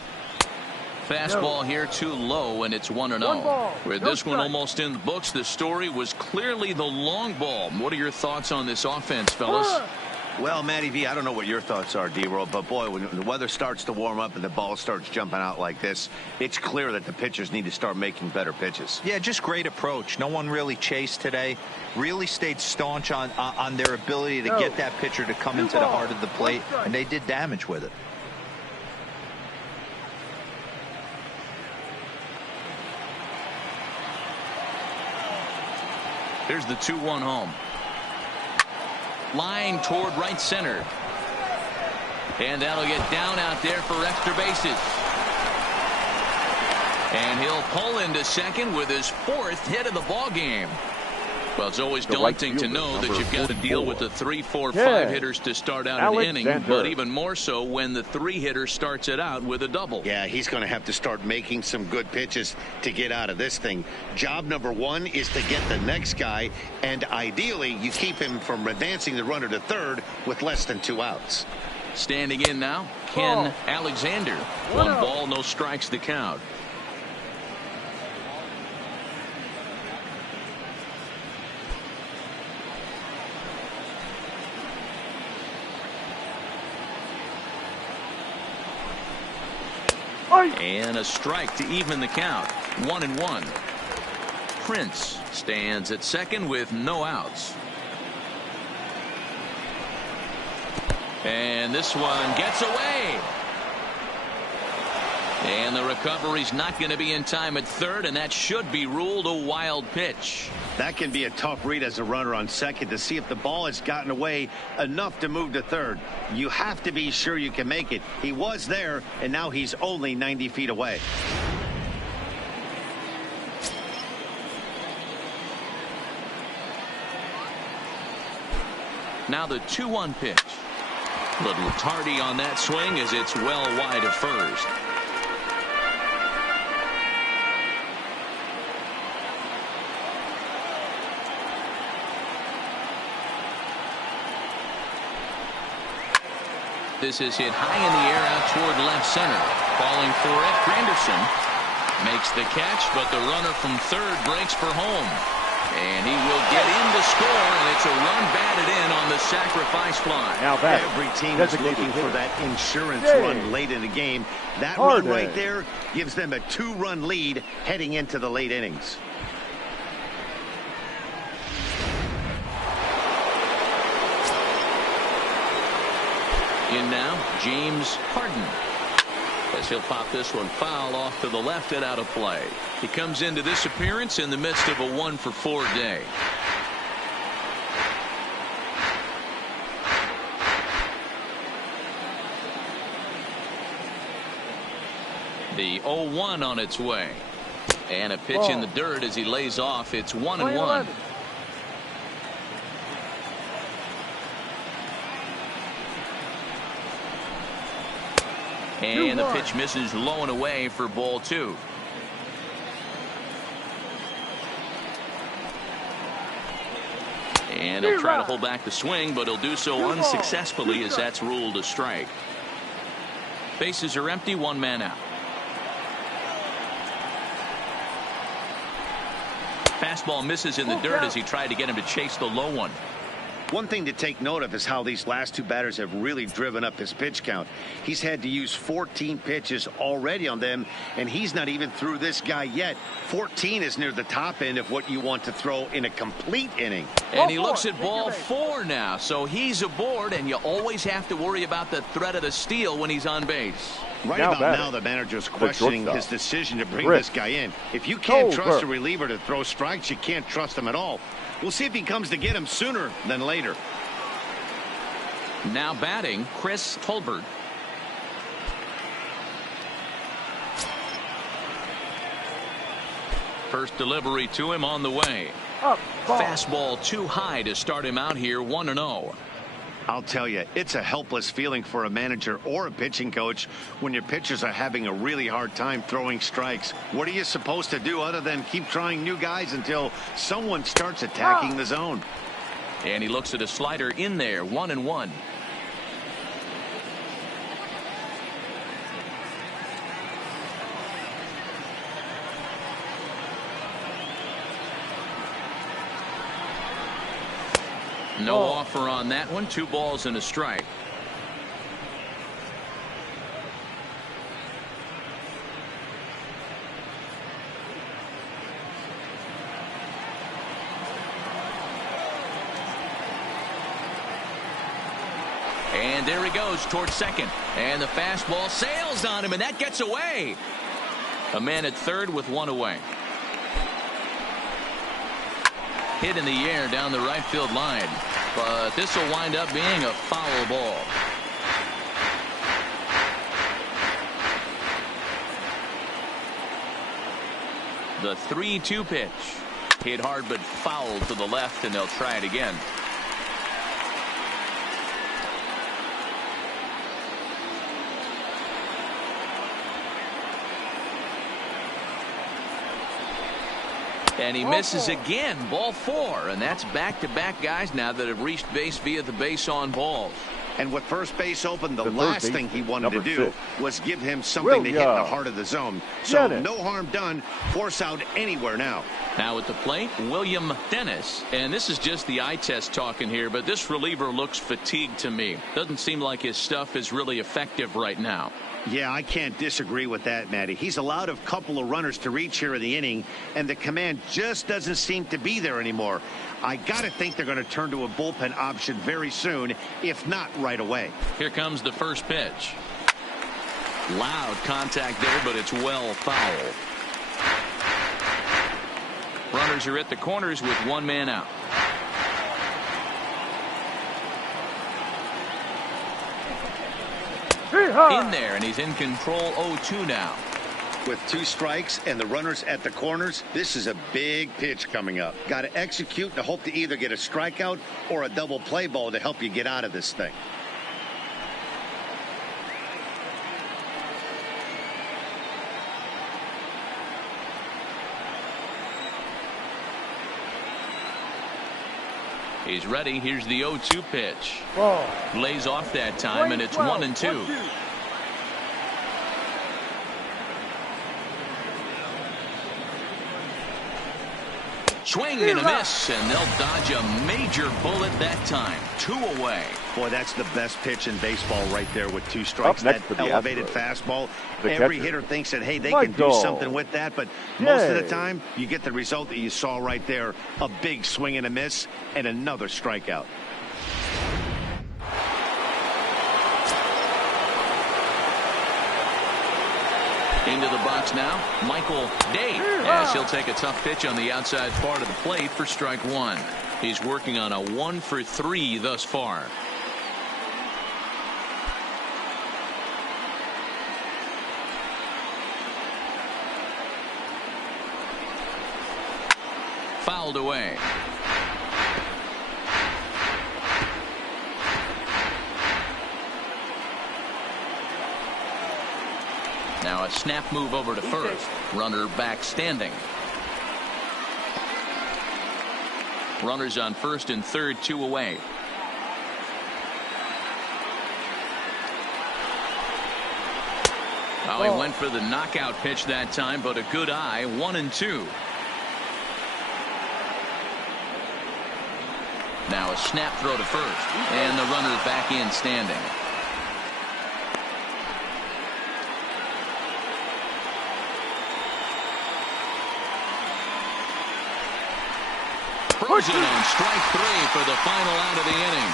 Fastball here too low, and it's 1-0. With this one almost in the books, the story was clearly the long ball. What are your thoughts on this offense, fellas? Well, Matty V, I don't know what your thoughts are, D-Roll, but boy, when the weather starts to warm up and the ball starts jumping out like this, it's clear that the pitchers need to start making better pitches. Yeah, just great approach. No one really chased today. Really stayed staunch on their ability to get that pitcher to come into the heart of the plate, and they did damage with it. Here's the 2-1 home. Line toward right center. And that'll get down out there for extra bases. And he'll pull into second with his 4th hit of the ball game. Well, it's always daunting to know that you've got to deal with the 3, 4, 5 hitters to start out an inning, but even more so when the 3 hitter starts it out with a double. Yeah, he's going to have to start making some good pitches to get out of this thing. Job number 1 is to get the next guy, and ideally you keep him from advancing the runner to third with less than 2 outs. Standing in now, Ken Alexander. 1 ball, no strikes to count. And a strike to even the count. 1-1. Prince stands at second with no outs. And this one gets away. And the recovery's not going to be in time at third, and that should be ruled a wild pitch. That can be a tough read as a runner on second to see if the ball has gotten away enough to move to third. You have to be sure you can make it. He was there, and now he's only 90 feet away. Now the 2-1 pitch. Little tardy on that swing as it's well wide of first. This is hit high in the air out toward left center. Falling for it, Granderson makes the catch, but the runner from third breaks for home. And he will get in to score, and it's a run batted in on the sacrifice fly. Now back. Every team is looking for that insurance run late in the game. That run right there gives them a 2-run lead heading into the late innings. In now, James Harden. As he'll pop this one foul off to the left and out of play. He comes into this appearance in the midst of a 1-for-4 day. The 0-1 on its way. And a pitch in the dirt as he lays off. It's 1-1. And the pitch misses low and away for ball 2. And he'll try to hold back the swing, but he'll do so unsuccessfully as that's ruled a strike. Bases are empty, 1 man out. Fastball misses in the dirt as he tried to get him to chase the low one. One thing to take note of is how these last 2 batters have really driven up his pitch count. He's had to use 14 pitches already on them, and he's not even through this guy yet. 14 is near the top end of what you want to throw in a complete inning. And he looks at ball 4 now, so he's aboard, and you always have to worry about the threat of the steal when he's on base. Right about now, the manager's questioning his decision to bring this guy in. If you can't trust a reliever to throw strikes, you can't trust him at all. We'll see if he comes to get him sooner than later. Now batting, Chris Tolbert. First delivery to him on the way. Fastball too high to start him out here, 1-0. I'll tell you, it's a helpless feeling for a manager or a pitching coach when your pitchers are having a really hard time throwing strikes. What are you supposed to do other than keep trying new guys until someone starts attacking the zone? And he looks at a slider in there, 1-1. No offer on that one. 2 balls and a strike. And there he goes towards second. And the fastball sails on him, and that gets away. A man at third with 1 away. Hit in the air down the right field line. But this will wind up being a foul ball. The 3-2 pitch. Hit hard but foul to the left, and they'll try it again. And he misses again. Ball 4. And that's back-to-back guys now that have reached base via the base on balls. And with first base open, the last thing he wanted to do was give him something to hit in the heart of the zone. So no harm done. Force out anywhere now. Now at the plate, William Dennis. And this is just the eye test talking here, but this reliever looks fatigued to me. Doesn't seem like his stuff is really effective right now. Yeah, I can't disagree with that, Matty. He's allowed a couple of runners to reach here in the inning, and the command just doesn't seem to be there anymore. I got to think they're going to turn to a bullpen option very soon, if not right away. Here comes the first pitch. Loud contact there, but it's well foul. Runners are at the corners with 1 man out. In there, and he's in control. 0-2 now. With 2 strikes and the runners at the corners, this is a big pitch coming up. Got to execute and hope to either get a strikeout or a double play ball to help you get out of this thing. He's ready. Here's the 0-2 pitch. Lays off that time, and it's 1-2. Swing and a miss, and they'll dodge a major bullet that time. 2 away. Boy, that's the best pitch in baseball right there with 2 strikes. That elevated fastball. Every hitter thinks that, hey, they can do something with that, but most of the time you get the result that you saw right there. A big swing and a miss and another strikeout. Into the box now, Michael Day, as he'll take a tough pitch on the outside part of the plate for strike 1. He's working on a 1 for 3 thus far. Fouled away. Now a snap move over to first. Runner back standing. Runners on first and third, 2 away. Oh, he went for the knockout pitch that time, but a good eye. 1-2. Now a snap throw to first, and the runner back in standing. Frozen on strike 3 for the final out of the inning.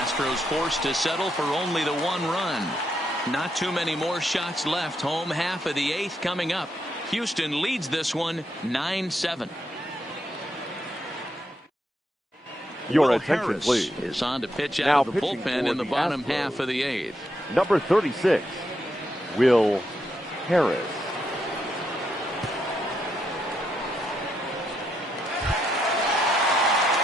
Astros forced to settle for only the 1 run. Not too many more shots left. Home half of the 8th coming up. Houston leads this one 9-7. Your attention, please. Is on to pitch out of the bullpen in the bottom half of the 8th. Number 36, Will Harris.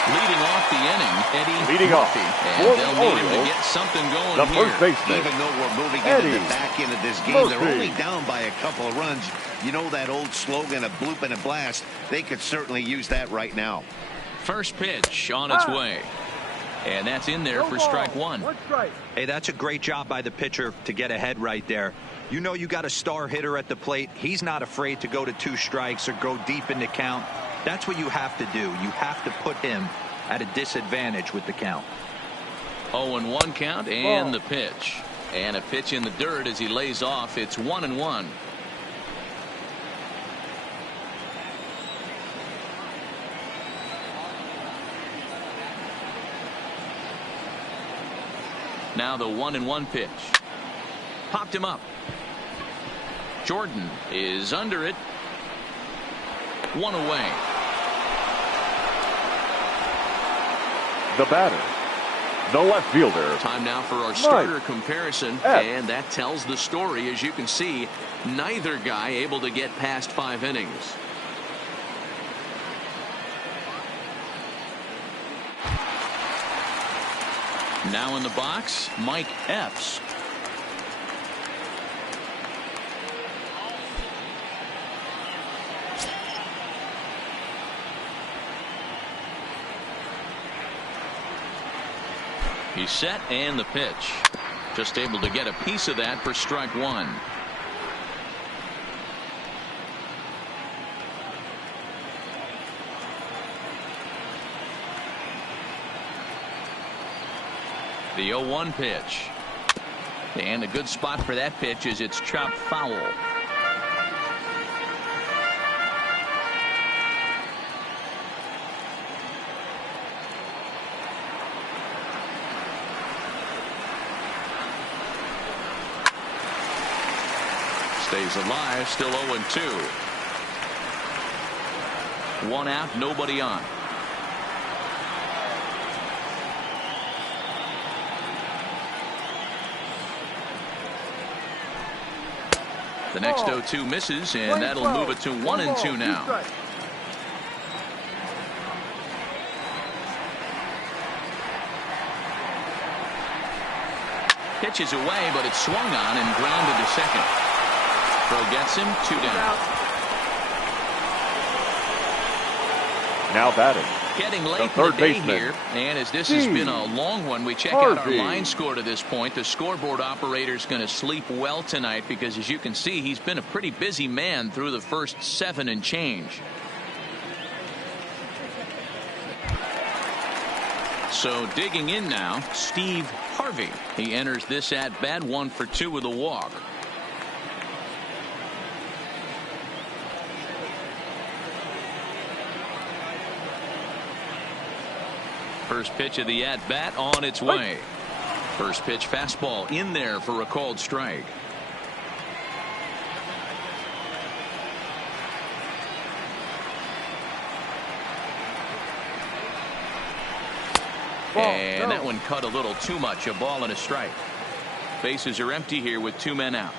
Leading off the inning, Eddie Leading Murphy. off. And they'll need him to get something going the here. first baseman. Even though we're moving into the back end of this game, they're only down by a couple of runs. You know that old slogan, a bloop and a blast. They could certainly use that right now. First pitch on its way. And that's in there for strike 1. Hey, that's a great job by the pitcher to get ahead right there. You know you got a star hitter at the plate. He's not afraid to go to 2 strikes or go deep in the count. That's what you have to do. You have to put him at a disadvantage with the count. 0-1 count and the pitch. And a pitch in the dirt as he lays off. It's 1-1. Now the 1-1 pitch. Popped him up. Jordan is under it. One away. The batter, the left fielder. Time now for our starter comparison. And that tells the story. As you can see, neither guy able to get past 5 innings. Now in the box, Mike Epps. He's set and the pitch. Just able to get a piece of that for strike 1. The 0-1 pitch. And a good spot for that pitch is it's chopped foul. Stays alive, still 0-2. 1 out, nobody on. The next 0-2 misses, and that'll move it to 1-2 now. Pitches away, but it's swung on and grounded to second. Throw gets him, 2 down. Now batting. Getting late in the day here, and as this has been a long one, we check out our line score to this point. The scoreboard operator's going to sleep well tonight because, as you can see, he's been a pretty busy man through the first 7 and change. So digging in now, Steve Harvey. He enters this at bat 1 for 2 with a walk. First pitch of the at-bat on its way. First pitch fastball in there for a called strike. And that one cut a little too much. A ball and a strike. Bases are empty here with 2 men out.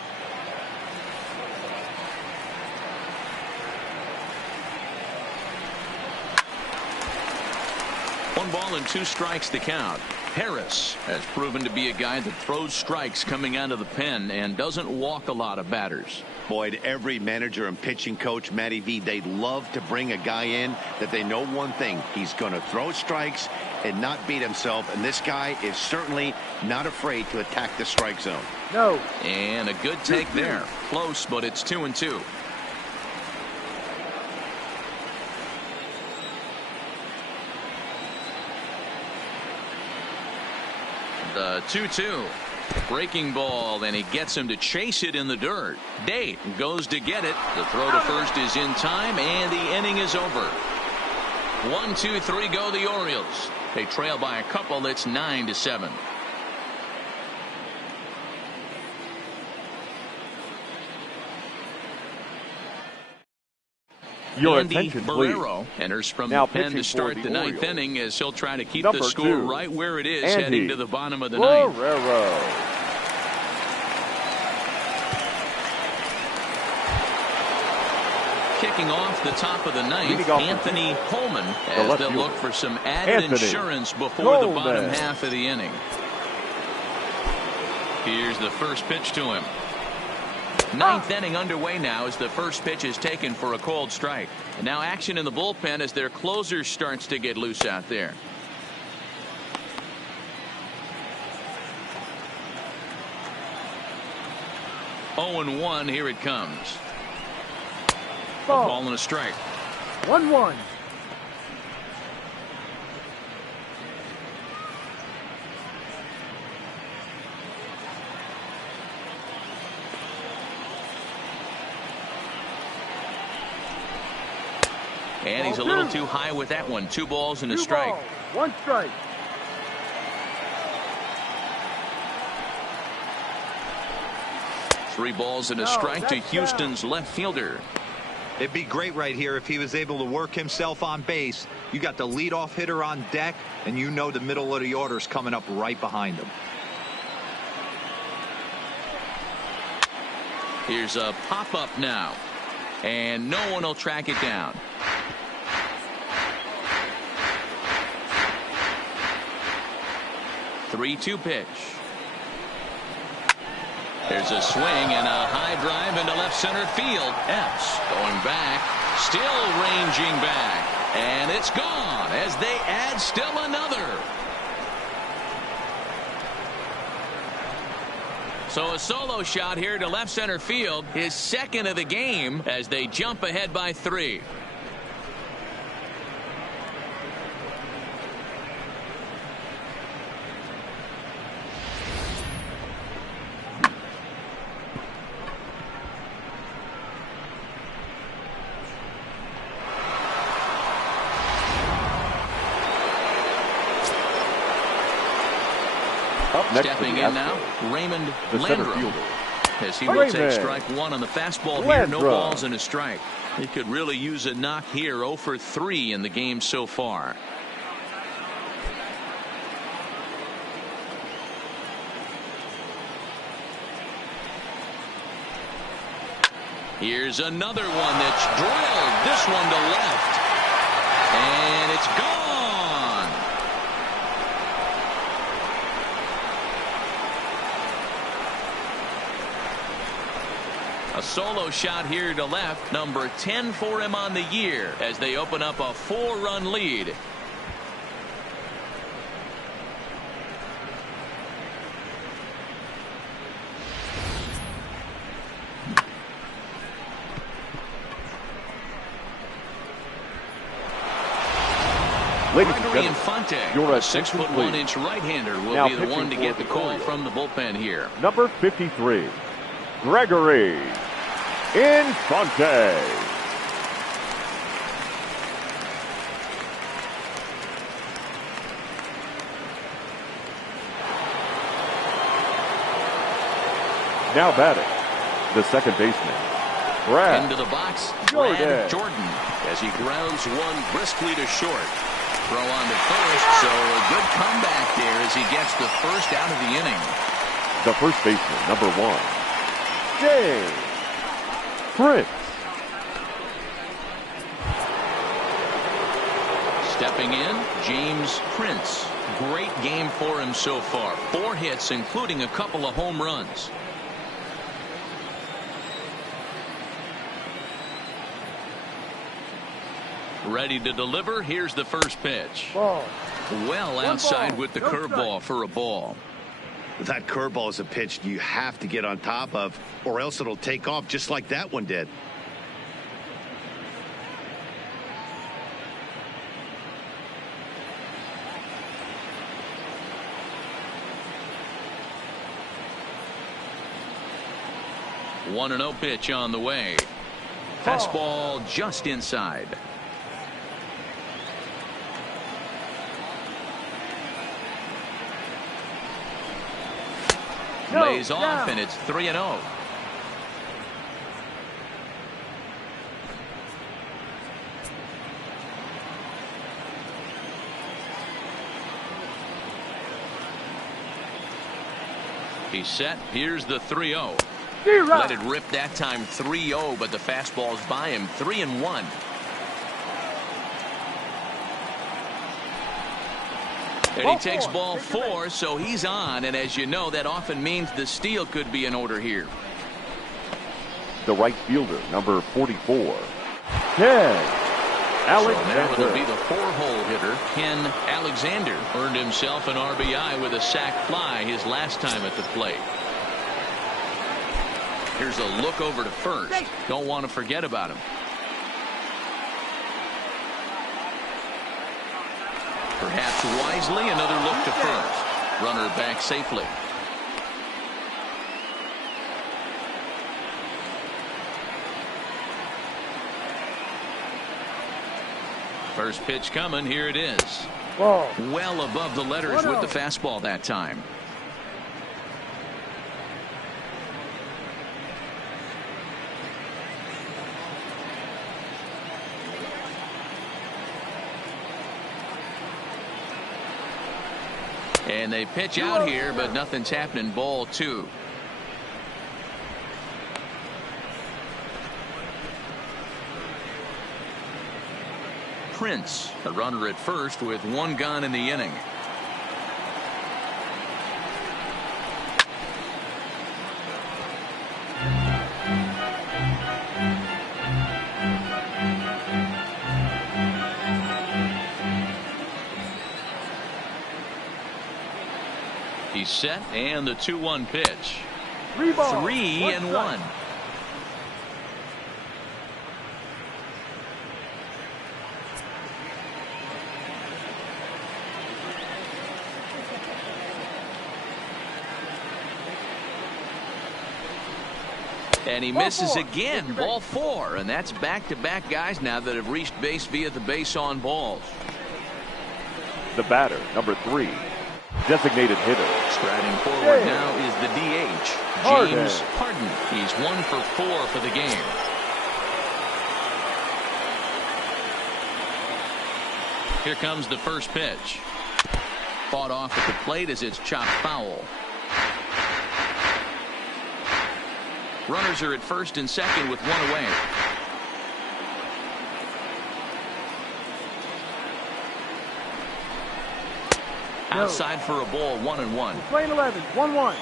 One ball and 2 strikes to count. Harris has proven to be a guy that throws strikes coming out of the pen and doesn't walk a lot of batters. Boyd, every manager and pitching coach, Matty V, they'd love to bring a guy in that they know one thing. He's going to throw strikes and not beat himself. And this guy is certainly not afraid to attack the strike zone. No. And a good take there. Close, but it's 2-2. The 2-2. Breaking ball, and he gets him to chase it in the dirt. Date goes to get it. The throw to first is in time, and the inning is over. 1, 2, 3 go the Orioles. They trail by a couple. It's 9-7. Your Andy attention, Barrero please. enters from Now the pen to pitching start for the the 9th Orioles. inning as he'll try to keep Number the score 2, right where it is Andy heading to the bottom of the 9th. Barrero. Kicking off the top of the 9th, Anthony Holman, as they'll look for some added insurance before the bottom half of the inning. Here's the first pitch to him. 9th inning underway now as the first pitch is taken for a called strike. And now action in the bullpen as their closer starts to get loose out there. Oh and 1, here it comes. A ball and a strike. 1-1. And he's a little too high with that one. 2 balls and a strike. 1 strike. Three balls and a strike to Houston's left fielder. It'd be great right here if he was able to work himself on base. You got the leadoff hitter on deck, and you know the middle of the order's coming up right behind him. Here's a pop-up now, and no one will track it down. Three-two pitch. There's a swing and a high drive into left center field. Epps going back, still ranging back, and it's gone as they add still another. So a solo shot here to left center field, his second of the game, as they jump ahead by 3. Stepping in now, Raymond Landrum, as he will take strike 1 on the fastball here. No balls and a strike. He could really use a knock here. 0 for 3 in the game so far. Here's another one that's drilled. This one to left, and it's gone. A solo shot here to left, number 10 for him on the year, as they open up a 4-run lead. Gregory Infante, your a 6'1" right-hander, will be the one to get the call from the bullpen here. Number 53, Gregory Infante. Now batting, the second baseman, Brad into the box, Jordan, as he grounds one briskly to short. Throw on to first, so a good comeback there as he gets the first out of the inning. The first baseman, number 1, James Prince. Stepping in, James Prince. Great game for him so far. 4 hits, including a couple of home runs. Ready to deliver. Here's the first pitch. Ball. Well outside with the curveball for a ball. That curveball is a pitch you have to get on top of, or else it'll take off just like that one did. One and 0 pitch on the way. Fastball just inside. Lays off, and it's 3-0. He's set. Here's the 3-0. Let it rip that time. 3-0, but the fastball's by him. 3-1. And he takes ball 4, so he's on, and as you know, that often means the steal could be in order here. The right fielder, number 44, Ken Alexander. So now it'll be the 4-hole hitter, Ken Alexander. Earned himself an RBI with a sac fly his last time at the plate. Here's a look over to first. Don't want to forget about him. Perhaps wisely, another look to first. Runner back safely. First pitch coming. Here it is. Ball. Well above the letters with the fastball that time. And they pitch out here, but nothing's happening. Ball 2. Prince, a runner at first with 1 gone in the inning. He's set, and the 2-1 pitch. 3 balls. 3-1. And he misses again. Ball 4. And that's back-to-back guys now that have reached base via the base on balls. The batter, number 3, designated hitter. Striding forward now is the DH, James Harden. He's 1 for 4 for the game. Here comes the first pitch. Fought off at the plate as it's chopped foul. Runners are at first and second with 1 away. Outside for a ball, 1-1. Playing 11, 1-1.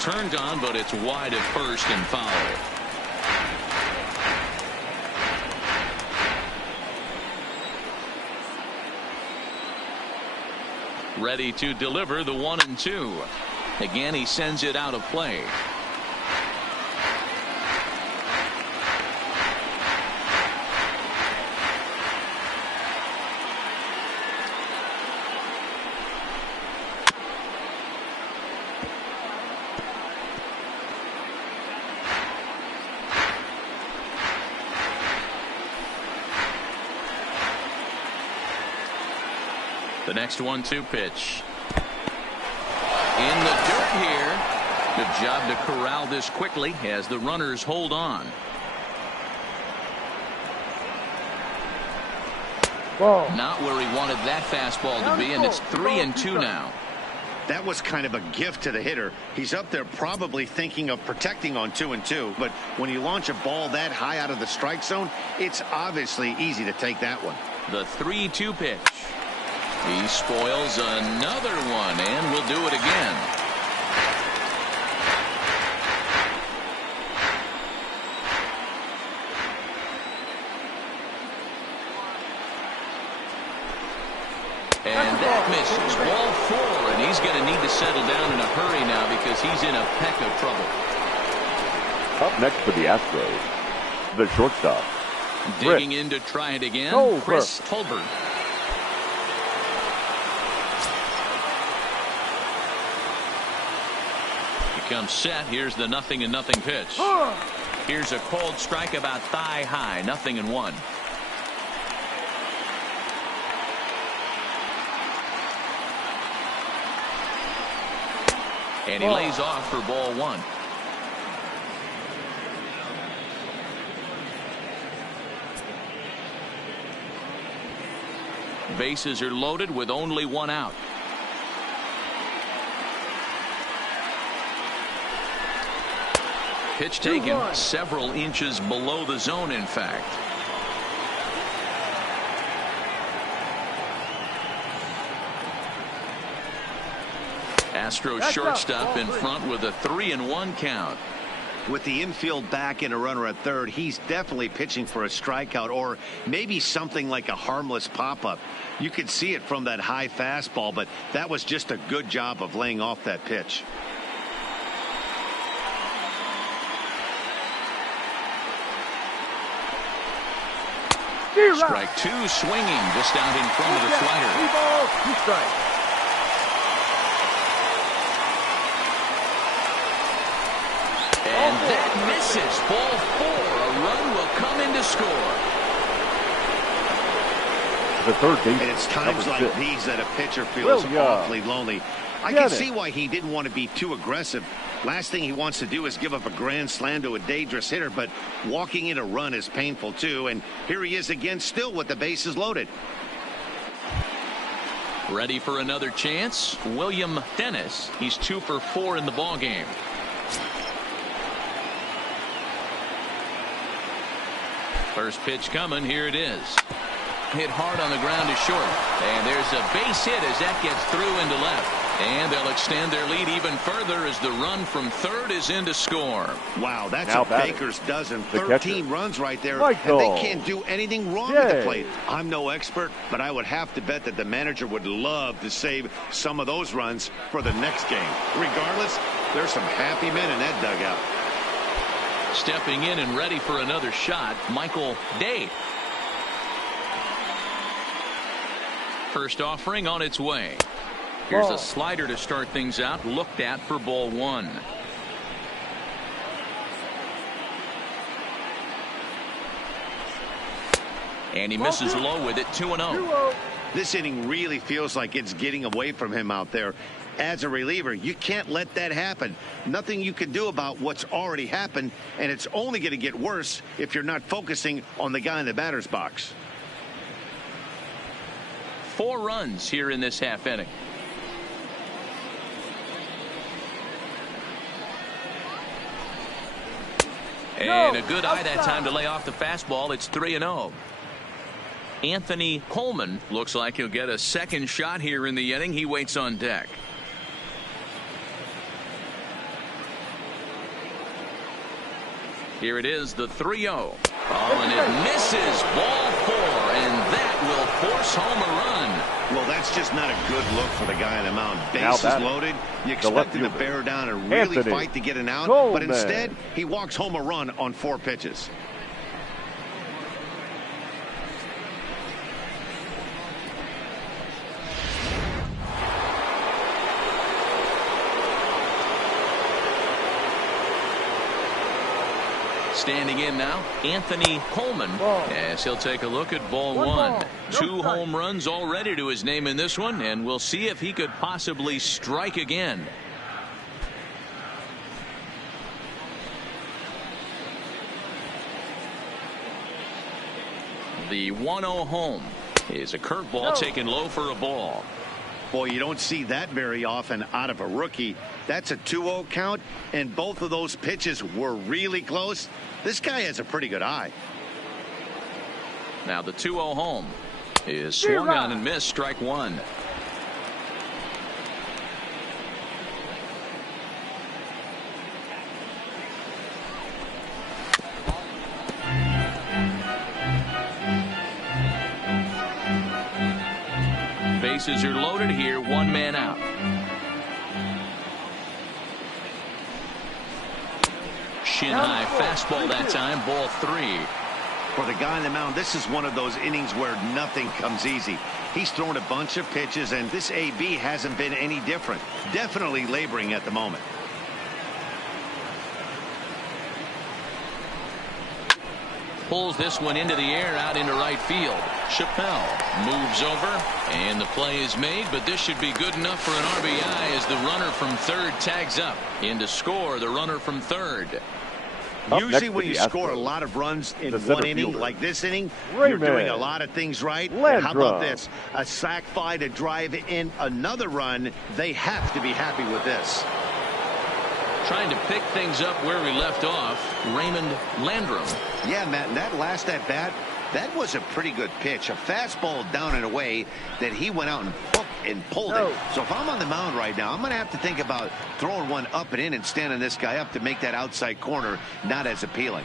Turned on, but it's wide at first and foul. Ready to deliver the 1-2. Again, he sends it out of play. The next 1-2 pitch. In the dirt here. Good job to corral this quickly as the runners hold on. Ball. Not where he wanted that fastball to be, and it's 3-2 now. That was kind of a gift to the hitter. He's up there probably thinking of protecting on 2-2, but when you launch a ball that high out of the strike zone, it's obviously easy to take that one. The 3-2 pitch. He spoils another one, and will do it again. And that misses. Ball 4, and he's going to need to settle down in a hurry now because he's in a peck of trouble. Up next for the Astros, the shortstop. Digging in to try it again, Chris Tolbert. Comes set. Here's the 0-0 pitch. Here's a cold strike about thigh high. 0-1. And he lays off for ball 1. Bases are loaded with only 1 out. Pitch taken several inches below the zone, in fact. Astros shortstop in front with a 3-1 count. With the infield back and a runner at third, he's definitely pitching for a strikeout or maybe something like a harmless pop-up. You could see it from that high fastball, but that was just a good job of laying off that pitch. Strike 2 swinging just out in front of the slider. 3 balls, 2 strikes. misses. Ball 4. A run will come in to score. The third base. And it's times like 6. these that a pitcher feels awfully lonely. I Get can it. see why he didn't want to be too aggressive. Last thing he wants to do is give up a grand slam to a dangerous hitter, but walking in a run is painful too. And here he is again, still with the bases loaded. Ready for another chance. William Dennis. He's 2 for 4 in the ball game. First pitch coming. Here it is. Hit hard on the ground to short. And there's a base hit as that gets through into left. And they'll extend their lead even further as the run from third is in to score. Wow, that's Now a batting. baker's dozen. The 13 catcher. runs right there. Michael. And they can't do anything wrong at the Yay. plate. I'm no expert, but I would have to bet that the manager would love to save some of those runs for the next game. Regardless, there's some happy men in that dugout. Stepping in and ready for another shot, Michael Day. First offering on its way. Here's a slider to start things out, looked at for ball 1. And he misses low with it. 2-0. This inning really feels like it's getting away from him out there. As a reliever, you can't let that happen. Nothing you can do about what's already happened, and it's only going to get worse if you're not focusing on the guy in the batter's box. 4 runs here in this half inning. And a good eye that time to lay off the fastball. It's 3-0. Anthony Coleman looks like he'll get a second shot here in the inning. He waits on deck. Here it is, the 3-0. Oh, and it misses. Ball 4, and that will force home a run. Well, that's just not a good look for the guy on the mound. Now Bases batting. loaded. You The left expect him to fielder. bear down and really Anthony fight to get an out, Coleman. but instead he walks home a run on 4 pitches. Standing in now, Anthony Coleman, as he'll take a look at ball 1. 2 home runs already to his name in this one, and we'll see if he could possibly strike again. The 1-0 home is a curveball taken low for a ball. Boy, you don't see that very often out of a rookie. That's a 2-0 count, and both of those pitches were really close. This guy has a pretty good eye. Now the 2-0 home is swung on and missed. Strike 1. Bases are loaded here. 1 man out. Shin high fastball that time. Ball 3. For the guy on the mound, this is one of those innings where nothing comes easy. He's thrown a bunch of pitches, and this AB hasn't been any different. Definitely laboring at the moment. Pulls this one into the air out into right field. Chappelle moves over, and the play is made, but this should be good enough for an RBI as the runner from third tags up. In to score, the runner from third. Usually when you score a lot of runs in one inning, like this inning, you're doing a lot of things right. How about this? A sac fly to drive in another run. They have to be happy with this. Trying to pick things up where we left off, Raymond Landrum. Yeah, Matt, and that last at bat, that was a pretty good pitch. A fastball down and away that he went out and pulled it. So if I'm on the mound right now, I'm going to have to think about throwing one up and in and standing this guy up to make that outside corner not as appealing.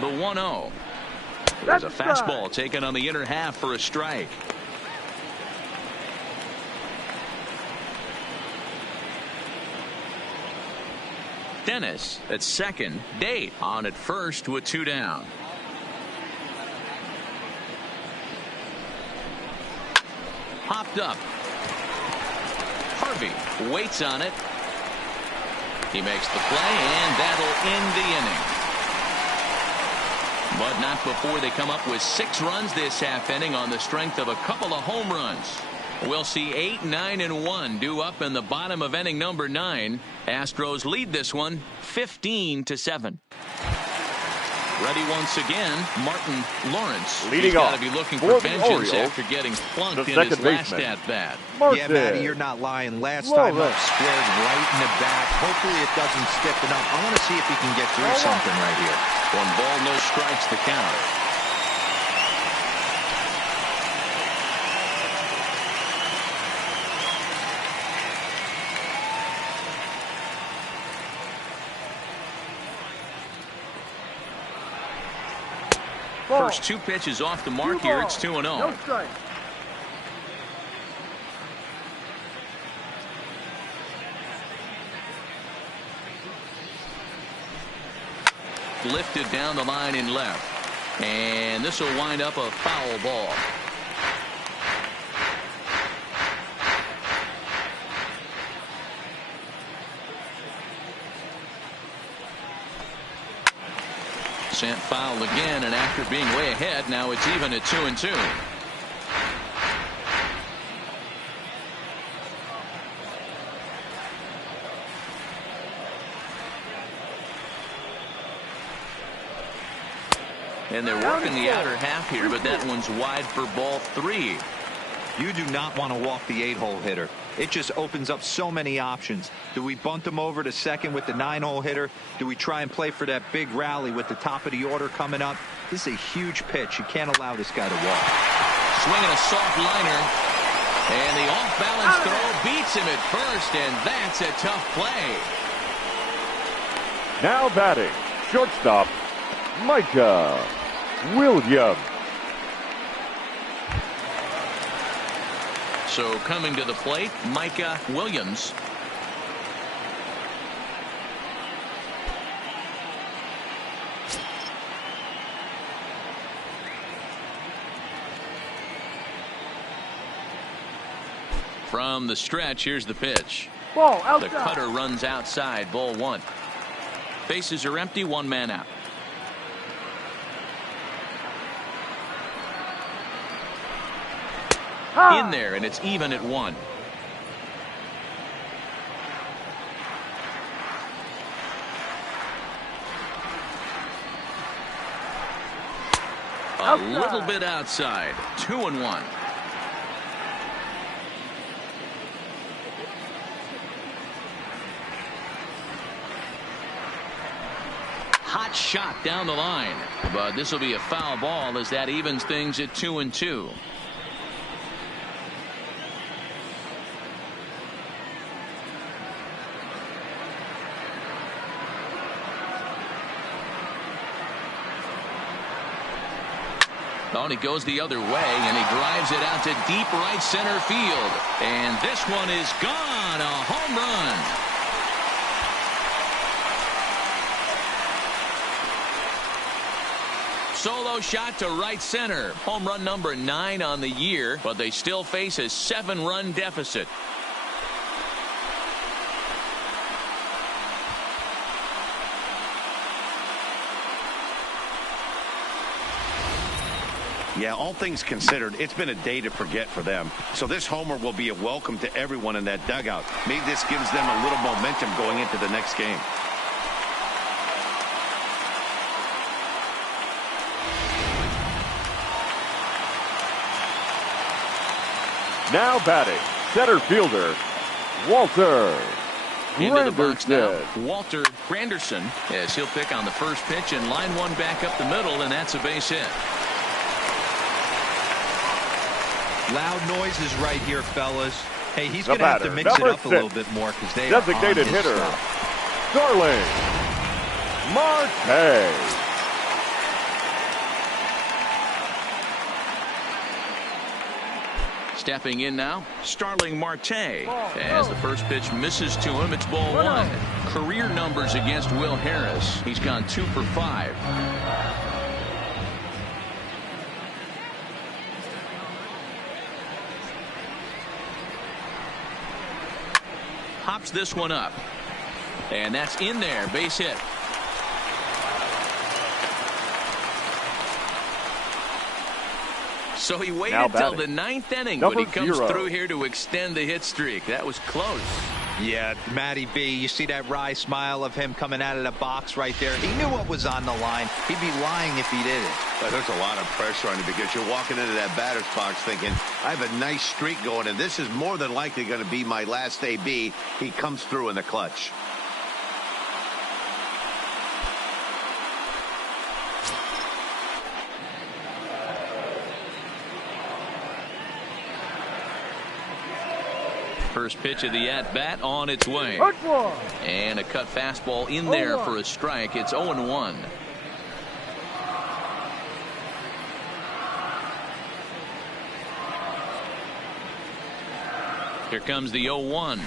The 1-0. There's a fastball taken on the inner half for a strike. Dennis at second. Day on at first with 2 down. Popped up. Harvey waits on it. He makes the play, and that'll end the inning. But not before they come up with 6 runs this half inning on the strength of a couple of home runs. We'll see 8, 9, and 1 due up in the bottom of inning number 9. Astros lead this one 15-7. Ready once again, Martin Lawrence. Leading He's got off to be looking for for the vengeance Orioles, after getting plunked in his last at-bat. Yeah, Matty, you're not lying. Last time up, squared right in the back. Hopefully it doesn't stiffen up. I want to see if he can get through something right here. 1 ball, no strikes, the count. First 2 pitches off the mark here. It's 2-0. No strike. Lifted down the line in left. And this will wind up a foul ball. Sent foul again, and after being way ahead, now it's even at 2-2. And they're working the outer half here, but that one's wide for ball 3. You do not want to walk the 8-hole hitter. It just opens up so many options. Do we bunt him over to second with the 9-hole hitter? Do we try and play for that big rally with the top of the order coming up? This is a huge pitch. You can't allow this guy to walk. Swinging a soft liner. And the off-balance throw beats him at first, and that's a tough play. Now batting, shortstop, Micah Williams. So coming to the plate, Micah Williams. From the stretch, here's the pitch. Ball outside. The cutter runs outside, ball 1. Bases are empty, 1 man out. In there, and it's even at 1. A little bit outside. 2-1. Hot shot down the line, but this will be a foul ball as that evens things at 2-2. Oh, and he goes the other way, and he drives it out to deep right center field. And this one is gone. A home run. Solo shot to right center. Home run number 9 on the year, but they still face a 7-run deficit. Yeah, all things considered, it's been a day to forget for them. So this homer will be a welcome to everyone in that dugout. Maybe this gives them a little momentum going into the next game. Now batting, center fielder, Walter Into the box now, Granderson. Walter Granderson, as he'll pick on the first pitch and line one back up the middle, and that's a base hit. Loud noises right here, fellas. Hey, he's going to have to mix it up a little bit more because they designated are on his hitter, stuff. Starling Marte. Stepping in now, Starling Marte. As the first pitch misses to him, it's ball 1. Career numbers against Will Harris. He's gone 2 for 5. Hops this one up. And that's in there. Base hit. So he waited till the 9th inning, but he comes through here to extend the hit streak. That was close. Yeah, Matty B, you see that wry smile of him coming out of the box right there. He knew what was on the line. He'd be lying if he didn't. There's a lot of pressure on him because you're walking into that batter's box thinking, I have a nice streak going, and this is more than likely going to be my last AB. He comes through in the clutch. First pitch of the at-bat on its way. And a cut fastball in there for a strike. It's 0-1. Here comes the 0-1.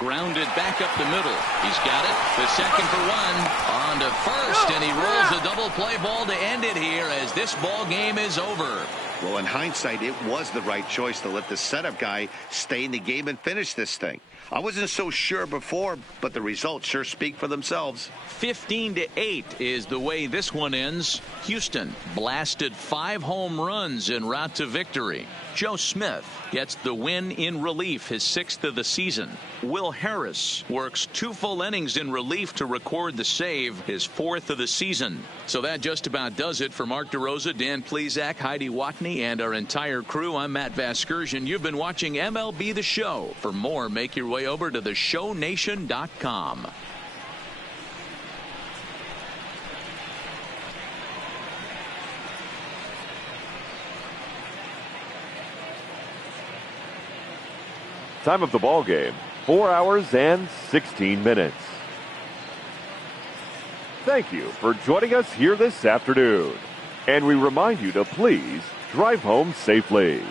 Grounded back up the middle. He's got it. The second for one. On to first, and he rolls a double play ball to end it here as this ball game is over. Well, in hindsight, it was the right choice to let the setup guy stay in the game and finish this thing. I wasn't so sure before, but the results sure speak for themselves. 15-8 is the way this one ends. Houston blasted 5 home runs en route to victory. Joe Smith gets the win in relief, his 6th of the season. Will Harris works 2 full innings in relief to record the save, his 4th of the season. So that just about does it for Mark DeRosa, Dan Plesac, Heidi Watney, and our entire crew. I'm Matt Vasgersian. You've been watching MLB The Show. For more, make your way over to theshownation.com. Time of the ball game, 4 hours and 16 minutes. Thank you for joining us here this afternoon. And we remind you to please drive home safely.